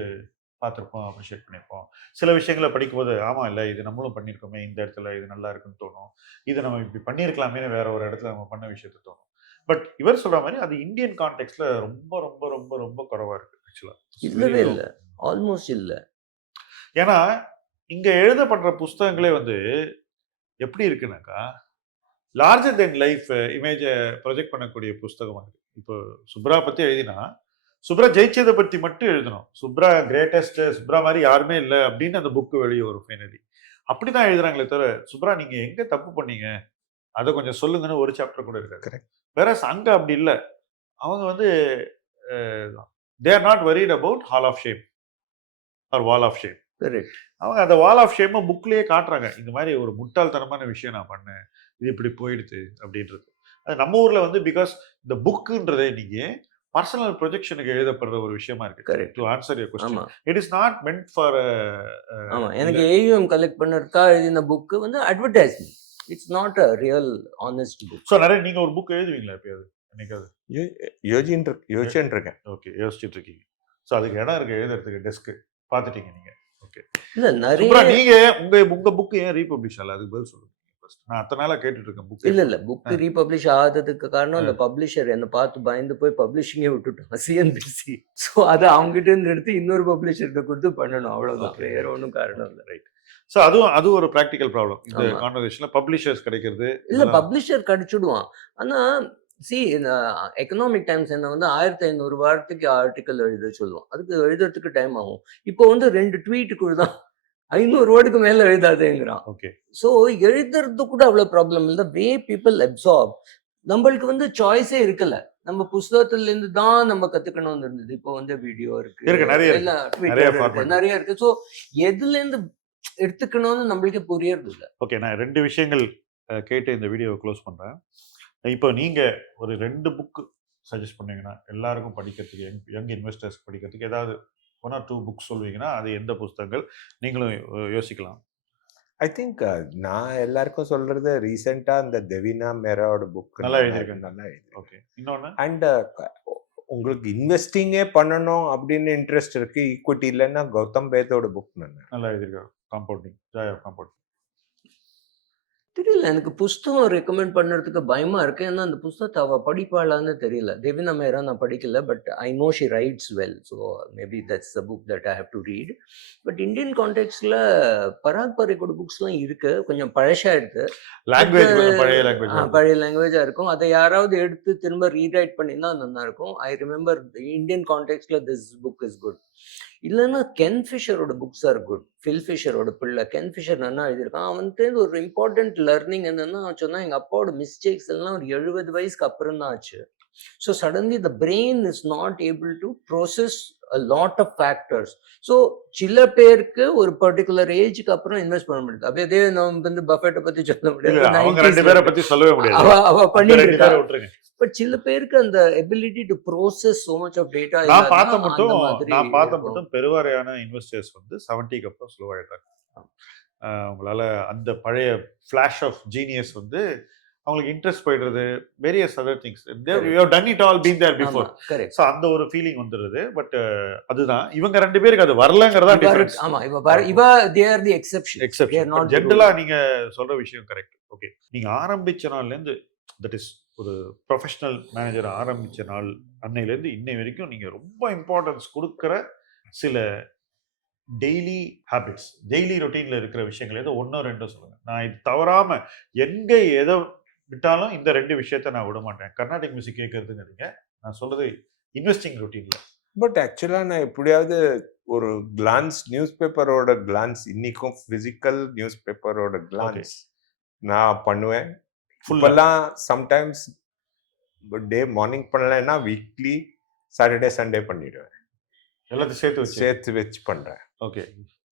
பார்த்துருப்போம், அப்ரிஷியேட் பண்ணியிருப்போம். சில விஷயங்களை படிக்கும்போது ஆமாம் இல்லை இது நம்மளும் பண்ணியிருக்கோமே, இந்த இடத்துல இது நல்லா இருக்குன்னு தோணும், இது நம்ம இப்படி பண்ணியிருக்கலாமே வேற ஒரு இடத்துல நம்ம பண்ண விஷயத்தை தோணும். பட் இவர் சொல்ற மாதிரி அது இந்தியன் கான்டெக்ட்ல ரொம்ப ரொம்ப ரொம்ப ரொம்ப குறைவா இருக்கு. ஆக்சுவலா இல்லவே இல்லை, ஆல்மோஸ்ட் இல்லை. ஏன்னா இங்க எழுதப்படுற புஸ்தகங்களே வந்து எப்படி இருக்குனாக்கா லார்ஜர் தென் லைஃப் இமேஜை ப்ரொஜெக்ட் பண்ணக்கூடிய புஸ்தகமாக இருக்கு. இப்போ சுப்ரா பத்தி எழுதினா சுப்ரா ஜெயிச்சதை பத்தி மட்டும் எழுதணும். சுப்ரா கிரேட்டஸ்ட், சுப்ரா மாதிரி யாருமே இல்லை அப்படின்னு அந்த புக்கு வெளியே வரும் ஃபைனலி. அப்படிதான் எழுதுறாங்களே தவிர சுப்ரா நீங்க எங்க தப்பு பண்ணீங்க அதை கொஞ்சம் சொல்லுங்கன்னு ஒரு சாப்டர் கூட இருக்காரு. வேற அங்க அப்படி இல்லை. அவங்க வந்து they are not worried about hall of shame or wall of shame. அவங்க அந்த வால் ஆஃப் ஷேமை புக்லயே காட்டுறாங்க. இந்த மாதிரி ஒரு முட்டாள்தனமான விஷயம் நான் பண்ணேன், இது இப்படி போயிடுது அப்படின்றது. அது நம்ம ஊர்ல வந்து பிகாஸ் இந்த புக்குன்றதே நீங்க பர்சனல் ப்ரொஜெக்ஷனுக்கு எழுதப்படுற ஒரு விஷயமா இருக்கு. Correct. To answer your question, it is not meant for. ஆமா, எனக்கு ஏயுஎம் கலெக்ட் பண்ணறதுக்கா எழுதின புக் வந்து advertisement. It's not a real honest book. So நிறைய நீங்க ஒரு புக் எழுதுவீங்களா எப்பயாவது? என்னைக்காவது யோசிச்சுட்டு இருக்கேன். ஓகே, யோசிச்சுட்டு இருக்கீங்க. சோ அதுக்கு இடம் இருக்கு எழுதுறதுக்கு, டெஸ்க் பாத்துட்டீங்க நீங்க. ஓகே, இல்ல நிறைய நீங்க உங்க புக் ஏன் ரீபப்ளிஷ் ஆகல அதுக்கு பதில் சொல்லுங்க. நான் அத்தனை நாளா கேட்டுட்டு இருக்கேன் புக். இல்ல புக் ரீபப்ளிஷ் ஆகாததுக்கு காரணம் அந்த பப்ளிஷர் என்ன பார்த்து பயந்து போய் பப்ளிஷிங்கே விட்டுட்டாங்க, சிஎன்பிசி. ஸோ அதை அவங்க கிட்ட இருந்து எடுத்து இன்னொரு பப்ளிஷருக்கு கொடுத்து பண்ணணும், அவ்வளவுதான். வேற ஒன்றும் காரணம் இல்லை. ரைட். ஸோ அது ஒரு ப்ராக்டிக்கல் ப்ராப்ளம் இந்த கான்வர்சேஷன்ல. பப்ளிஷர்ஸ் கிடைக்கிறது இல்ல, பப்ளிஷர் கிடைச்சிடுவான். ஆனா இந்த எக்கனாமிக் டைம்ஸ் என்ன வந்து 1500 வாரத்துக்கு ஆர்டிக்கல் எழுத சொல்லுவோம். அதுக்கு எழுதுறதுக்கு டைம் ஆகும். இப்போ வந்து 2 ட்வீட்டுக்குள்ள தான் 500 வேர்டுக்கு மேல எழுதாதேங்கிறான். ஓகே. ஸோ எழுதுறது கூட அவ்வளவு ப்ராப்ளம் இல்லை. வே பீப்புள் அப்சார்ப். நம்மளுக்கு வந்து சாய்ஸே இருக்கல. நம்ம புஸ்தகத்துல இருந்து தான் நம்ம கத்துக்கணும்னு இருந்தது. இப்போ வந்து வீடியோ இருக்கு, நிறைய இருக்கு. ஸோ எதுல இருந்து எடுத்துக்கணும்னு நம்மளுக்கு புரியறது இல்லை. ஓகே, நான் 2 விஷயங்கள் கேட்டு இந்த வீடியோவை க்ளோஸ் பண்றேன். இப்போ நீங்க ஒரு 2 புக் சஜஸ்ட் பண்ணீங்கன்னா எல்லாருக்கும் படிக்கிறதுக்கு, யங் இன்வெஸ்டர்ஸ் படிக்கிறதுக்கு ஏதாவது 1 or 2 புக்ஸ் சொல்வீங்கன்னா அது எந்த புத்தகங்கள்? நீங்களும் யோசிக்கலாம். ஐ திங்க் நான் எல்லாருக்கும் சொல்றது ரீசெண்டா இந்த தெவினா மேராவோட புக் நல்லா எழுதியிருக்கேன். ஓகே. இன்னொன்னு, அண்ட் உங்களுக்கு இன்வெஸ்டிங்கே பண்ணணும் அப்படின்னு இன்ட்ரெஸ்ட் இருக்கு, ஈக்விட்டி இல்லைன்னா கௌதம் பேத்தோட புக் நல்லா எழுதியிருக்கேன். Compounding, joy of compounding. தெரியல, எனக்கு புஸ்தகம் ரெக்கமெண்ட் பண்ணுறதுக்கு பயமா இருக்கு. ஏன்னா அந்த புஸ்தகத்தை அவள் படிப்பாளான்னு தெரியல. தேவினா மேரா நான் படிக்கல, but I know she writes well. So maybe that's the book that I have to read. But Indian கான்டெக்ட்ல பராக் பரேக்கோட புக்ஸ்லாம் இருக்கு, கொஞ்சம் பழசா எடுத்து பழைய லாங்குவேஜா இருக்கும். அதை யாராவது எடுத்து திரும்ப ரீரைட் பண்ணினா நல்லா இருக்கும். ஐ ரிமெம்பர் இந்தியன் கான்டெக்ட்ல திஸ் புக் இஸ் குட். இல்லைன்னா கென் ஃபிஷரோட புக்ஸ் ஆர் குட். ஃபில் ஃபிஷரோட பிள்ளை கென் ஃபிஷர் நல்லா எழுதியிருக்கான். அவன்கிட்ட ஒரு இம்பார்ட்டன்ட் லர்னிங் என்னன்னா சொன்னா, எங்க அப்பாவோட மிஸ்டேக்ஸ் எல்லாம் ஒரு 70 வயசுக்கு அப்புறம் தான் ஆச்சு. So suddenly the brain is not able to process a lot of factors. So சில பேருக்கு ஒரு பர்டிகுலர் ஏஜுக்கு அப்புறம் இன்வெஸ்ட் பண்ண முடியாது. அப்படியே நம்ம வந்து பஃபெட்டை பத்தி சொல்ல முடியாது, அவ பண்ணிட்டு. பட் சில பேருக்கு அந்த ability to process so much of data. நான் பார்த்த மட்டும் பெருவாரியான இன்வெஸ்டர்ஸ் வந்து 70க்கு அப்புறம் ஸ்லோ ஆயிடுறாங்க. உங்களால அந்த பழைய ஃபிளாஷ் ஆஃப் ஜீனியஸ் வந்து அவங்களுக்கு இன்ட்ரெஸ்ட் போயிடுறது, various other things. You have done it all, been there before. So அந்த ஒரு ஃபீலிங் வந்துருது. பட் அதுதான் இவங்க 2 பேருக்கு அது வரலங்கறதா டிஃபரன்ஸ். ஆமா, இவ they are the exception. ஜெனரலா நீங்க சொல்ற விஷயம் கரெக்ட். ஓகே, நீங்க ஆரம்பிச்ச நாள்ல இருந்து, தட் இஸ் ஒரு ப்ரொஃபஷனல் மேனேஜர் ஆரம்பிச்ச நாள் அன்னையில இருந்து இன்னை வரைக்கும் நீங்க ரொம்ப இம்பார்ட்டன்ஸ் கொடுக்கிற சில டெய்லி ஹேபிட்ஸ், டெய்லி ரொட்டீன்ல இருக்கிற விஷயங்கள் ஏதோ 1 or 2 சொல்லுங்க. நான் இது தவறாம எங்க எதை விட்டாலும் இந்த 2 விஷயத்த நான் விட மாட்டேன். கர்நாடிக் மியூசிக் கேட்கறதுங்கிறீங்க, நான் சொல்றது இன்வெஸ்டிங் ரொட்டீன்ல. பட் ஆக்சுவலா நான் எப்படியாவது ஒரு கிளான்ஸ், நியூஸ் பேப்பரோட கிளான்ஸ், இன்னைக்கும் பிசிக்கல் நியூஸ் பேப்பரோட கிளான்ஸ் நான் பண்ணுவேன். ஃபுல்லெல்லாம் சம்டைம்ஸ் டே மார்னிங் பண்ணலைன்னா வீக்லி சாட்டர்டே சண்டே பண்ணிடுவேன். எல்லாத்தையும் சேர்த்து வச்சு பண்றேன். ஓகே,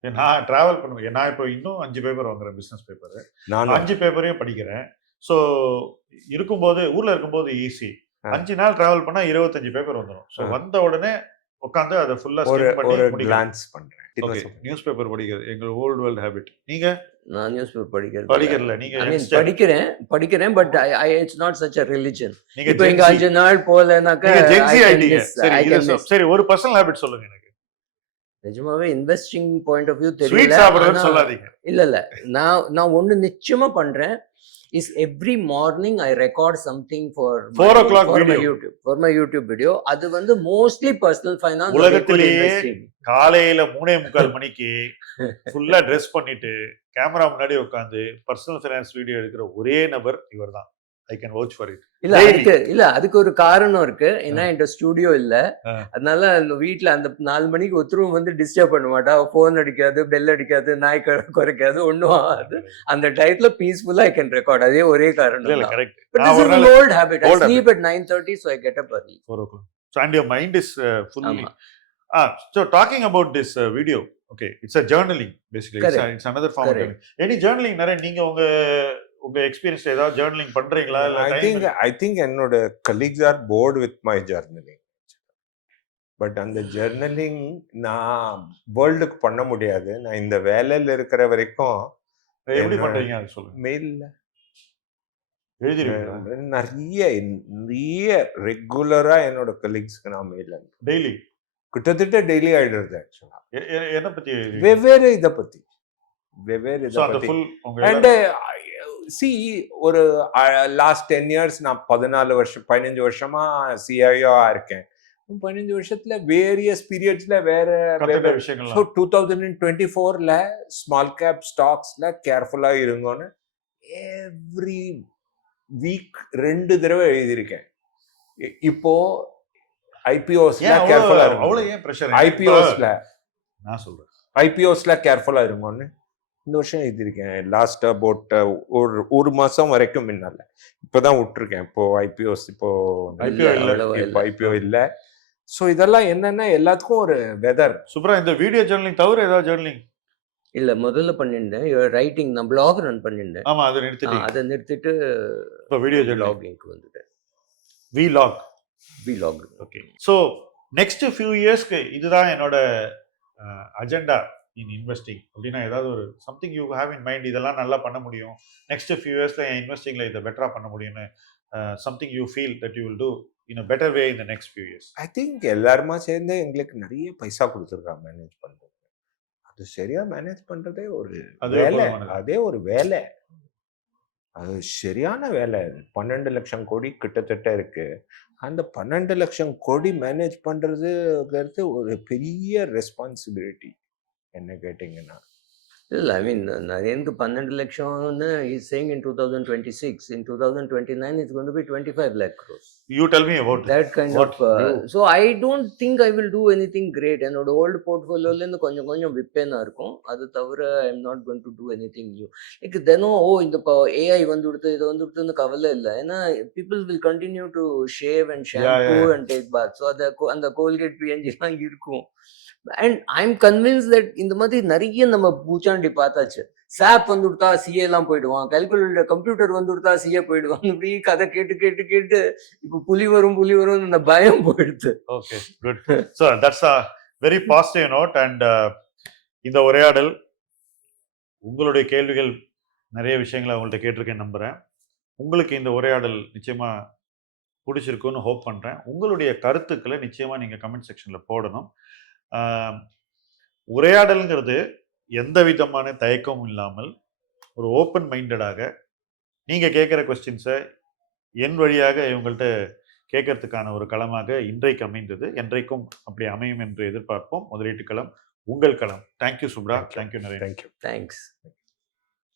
நான் டிராவல் பண்ணுவேன். நான் இப்போ இன்னும் 5 பேப்பர் வாங்குறேன், பிசினஸ் பேப்பர். நான் 5 பேப்பரையும் படிக்கிறேன். ஸோ இருக்கும்போது, ஊர்ல இருக்கும்போது ஈஸி. 5 நாள் டிராவல் பண்ணா 25 பேப்பர் வந்துடும். ஸோ வந்த உடனே உட்காந்து அதை ஃபுல்லா ஒரு கிளான்ஸ் பண்றேன். நியூஸ் பேப்பர் படிக்கிறது எங்க ஓல்ட் வேர்ல்ட் ஹேபிட். நீங்க? நான் நியூஸ் பேப்பர் படிக்கிறல. நீங்க? ஐ மீன் படிக்கிறேன் but it's not such a religion. இப்போ இங்க 5 நாள் போலனாக்க ஜென்சி ஐடியா. சரி, ஒரு பர்சனல் ஹேபிட் சொல்லுங்க எனக்கு. நிஜமாவே இன்வெஸ்டிங் பாயிண்ட் ஆஃப் வியூ தெரியல. ஸ்வீட் சாப்பிடுறேன்னு சொல்லாதீங்க. இல்ல நான் ஒண்ணு நிச்சயமா பண்றேன். is every morning I record something for 4 o'clock video for my YouTube video. அது வந்து mostly personal finance. உலகத்திலேயே காலையில 3:45 மணிக்கு ஃபுல்லா ட்ரெஸ் பண்ணிட்டு கேமரா முன்னாடி உட்காந்து பர்சனல் ஃபைனான்ஸ் வீடியோ எடுக்கிற ஒரே நபர் இவர்தான். I can vouch for it. அதுக்கு ஒரு காரணம் இருக்கு. ஏன்னா என்கிட்ட ஸ்டுடியோ இல்ல. அதனால அந்த வீட்ல அந்த 4 மணிக்கு ஒருத்தரும் வந்து டிஸ்டர்ப் பண்ண மாட்டா. போன் அடிக்காது, பெல் அடிக்காது, நாய் குறைக்காது, ஒண்ணும் ஆகாது. அந்த டயத்துல பீஸ்ஃபுல்லா ஐ கேன் ரெக்கார்ட். அதே ஒரே காரணம் இல்ல தான். Correct. But this is an old habit. I sleep at 9:30, so I get up early. 4 o'clock. So and your mind is fully. ஆமா. So talking about this video, okay, it's a journaling basically. It's another form of journaling. Any journaling நிறைய நீங்க உங்க எக்ஸ்பீரியன்ஸ் ஏதாவது journaling பண்றீங்களா? இல்ல I think என்னோட colleagues are bored with my journaling. But அந்த ஜர்னலிங் நான் வேர்ல்டுக்கு பண்ண முடியாது. நான் இந்த வேலையில இருக்கிற வரைக்கும் எப்படி பண்றீங்க அது சொல்லுங்க. மெயில்ல எழுதிருக்கீங்களா? நிறைய ரெகுலரா என்னோட கலீக்ஸ்க்கு நான் மெயில் டெய்லி கிட்டத்தட்ட டெய்லி ஆயிடுறது. ஆக்சுவலா என்ன பத்தி வெவ்வேறு இதை பத்தி அண்ட் சி ஒரு லாஸ்ட் 10 years நான் 15 வருஷமா சிஐஓ இருக்கேன். 15 வருஷத்துல வேரியஸ் பீரியட்ஸ்ல வேற விஷயங்கள். 2024ல ஸ்மால் கேப் ஸ்டாக்ஸ்ல கேர்ஃபுல்லா இருங்கன்னு எவ்ரி வீக் 2 தடவை எழுதியிருக்கேன். இப்போ ஐபிஓஸ்ல கேர்ஃபுல்லா இருக்கும். அவ்வளவு ஏன் பிரஷர்? ஐபிஓஸ்ல நான் சொல்றேன், ஐபிஓஸ்ல கேர்ஃபுல்லா இருங்கன்னு இந்த வருஷம் எழுதியிருக்கேன். லாஸ்ட் அபவுட் ஒரு மாசம் வரைக்கும் முன்னால. இப்பதான் விட்டுருக்கேன். இப்போ ஐபிஓஸ் இப்போ ஐபிஓ இல்ல. சோ இதெல்லாம் என்னன்னா எல்லாத்துக்கும் ஒரு வெதர். சூப்பரா. இந்த வீடியோ ஜர்னலிங் தவிர ஏதாவது ஜர்னலிங் இல்ல முதல்ல பண்ணிருந்தேன். ரைட்டிங் நான் blog ரன் பண்ணிருந்தேன். ஆமா, அதை நிறுத்திட்டீங்க. அதை நிறுத்திட்டு இப்போ வீடியோ ஜர்னலிங்க்கு வந்துட்டேன். vlog. Okay. So next few இயர்ஸ்க்கு இதுதான் என்னோட அஜெண்டா இன் இன்வெஸ்டிங் அப்படின்னா ஏதாவது ஒரு something you have in mind, இதெல்லாம் நல்லா பண்ண முடியும் நெக்ஸ்ட் ஃபியூ இயர்ஸ்ல என் இன்வெஸ்டிங்ல இதை பெட்டரா பண்ண முடியும்னு something you feel that you will do in a better way in the next few years? I think எல்லாருமா சேர்ந்து எங்களுக்கு நிறைய பைசா கொடுத்துருக்காங்க மேனேஜ் பண்றது. அது சரியா மேனேஜ் பண்றதே ஒரு வேலை. அதே ஒரு வேலை. அது சரியான வேலை. 12 லட்சம் கோடி கிட்டத்தட்ட இருக்கு. அந்த 12 லட்சம் கோடி மேனேஜ் பண்றதுங்கிறது ஒரு பெரிய ரெஸ்பான்சிபிலிட்டி என்ன கேட்டீங்கன்னா. இல்ல ஐ மீன் நரேனுக்கு 12 லட்சம்னு is saying in 2026. In 2029 it's going to be 25 lakh crores. You tell me about that kind of so I don't think I will do anything great. என்னோட ஓல்டு போர்ட்ஃபோலியோல இருந்து கொஞ்சம் கொஞ்சம் விப்பேனா இருக்கும். அது தவிர I am not going to do anything new. like தினம் இந்த AI வந்துடுது இது வந்துடுதுன்னு கவலை இல்லை. ஏன்னா people will continue to shave and shampoo and take bath. so அந்த கோல்கேட் பிஎன்ஜி எல்லாம் இருக்கும். And I am convince that இந்த மாதிரி நிறைய நம்ம பூச்சாண்டி பார்த்தாச்சு. சாப் வந்து கொடுத்தா சிஏ எல்லாம் போயிடுவான், கால்குலேட்டர் கம்ப்யூட்டர் வந்து கொடுத்தா சிஏ போயிடுவான். இப்படி கதை கேட்டு கேட்டு கேட்டு இப்போ புலி வரும் இந்த பயம் போயிடுது. Okay, good. So that's a very positive note. And இந்த உரையாடல் உங்களுடைய கேள்விகள் நிறைய விஷயங்களை உங்கள்கிட்ட கேட்டிருக்கேன் நம்புறேன். உங்களுக்கு இந்த உரையாடல் நிச்சயமா பிடிச்சிருக்குன்னு ஹோப் பண்றேன். உங்களுடைய கருத்துக்களை நிச்சயமா நீங்க கமெண்ட் செக்ஷன்ல போடணும். உரையாடல்ங்கிறது எந்த விதமான தயக்கமும் இல்லாமல் ஒரு ஓப்பன் மைண்டடாக நீங்கள் கேட்குற கொஸ்டின்ஸை என் வழியாக இவங்கள்ட்ட கேட்கறதுக்கான ஒரு களமாக இன்றைக்கு அமைந்தது. என்றைக்கும் அப்படி அமையும் என்று எதிர்பார்ப்போம். முதலீட்டு களம் உங்கள் களம். தேங்க்யூ சுப்ரா. தேங்க்யூ நிறைய. தேங்க்ஸ்.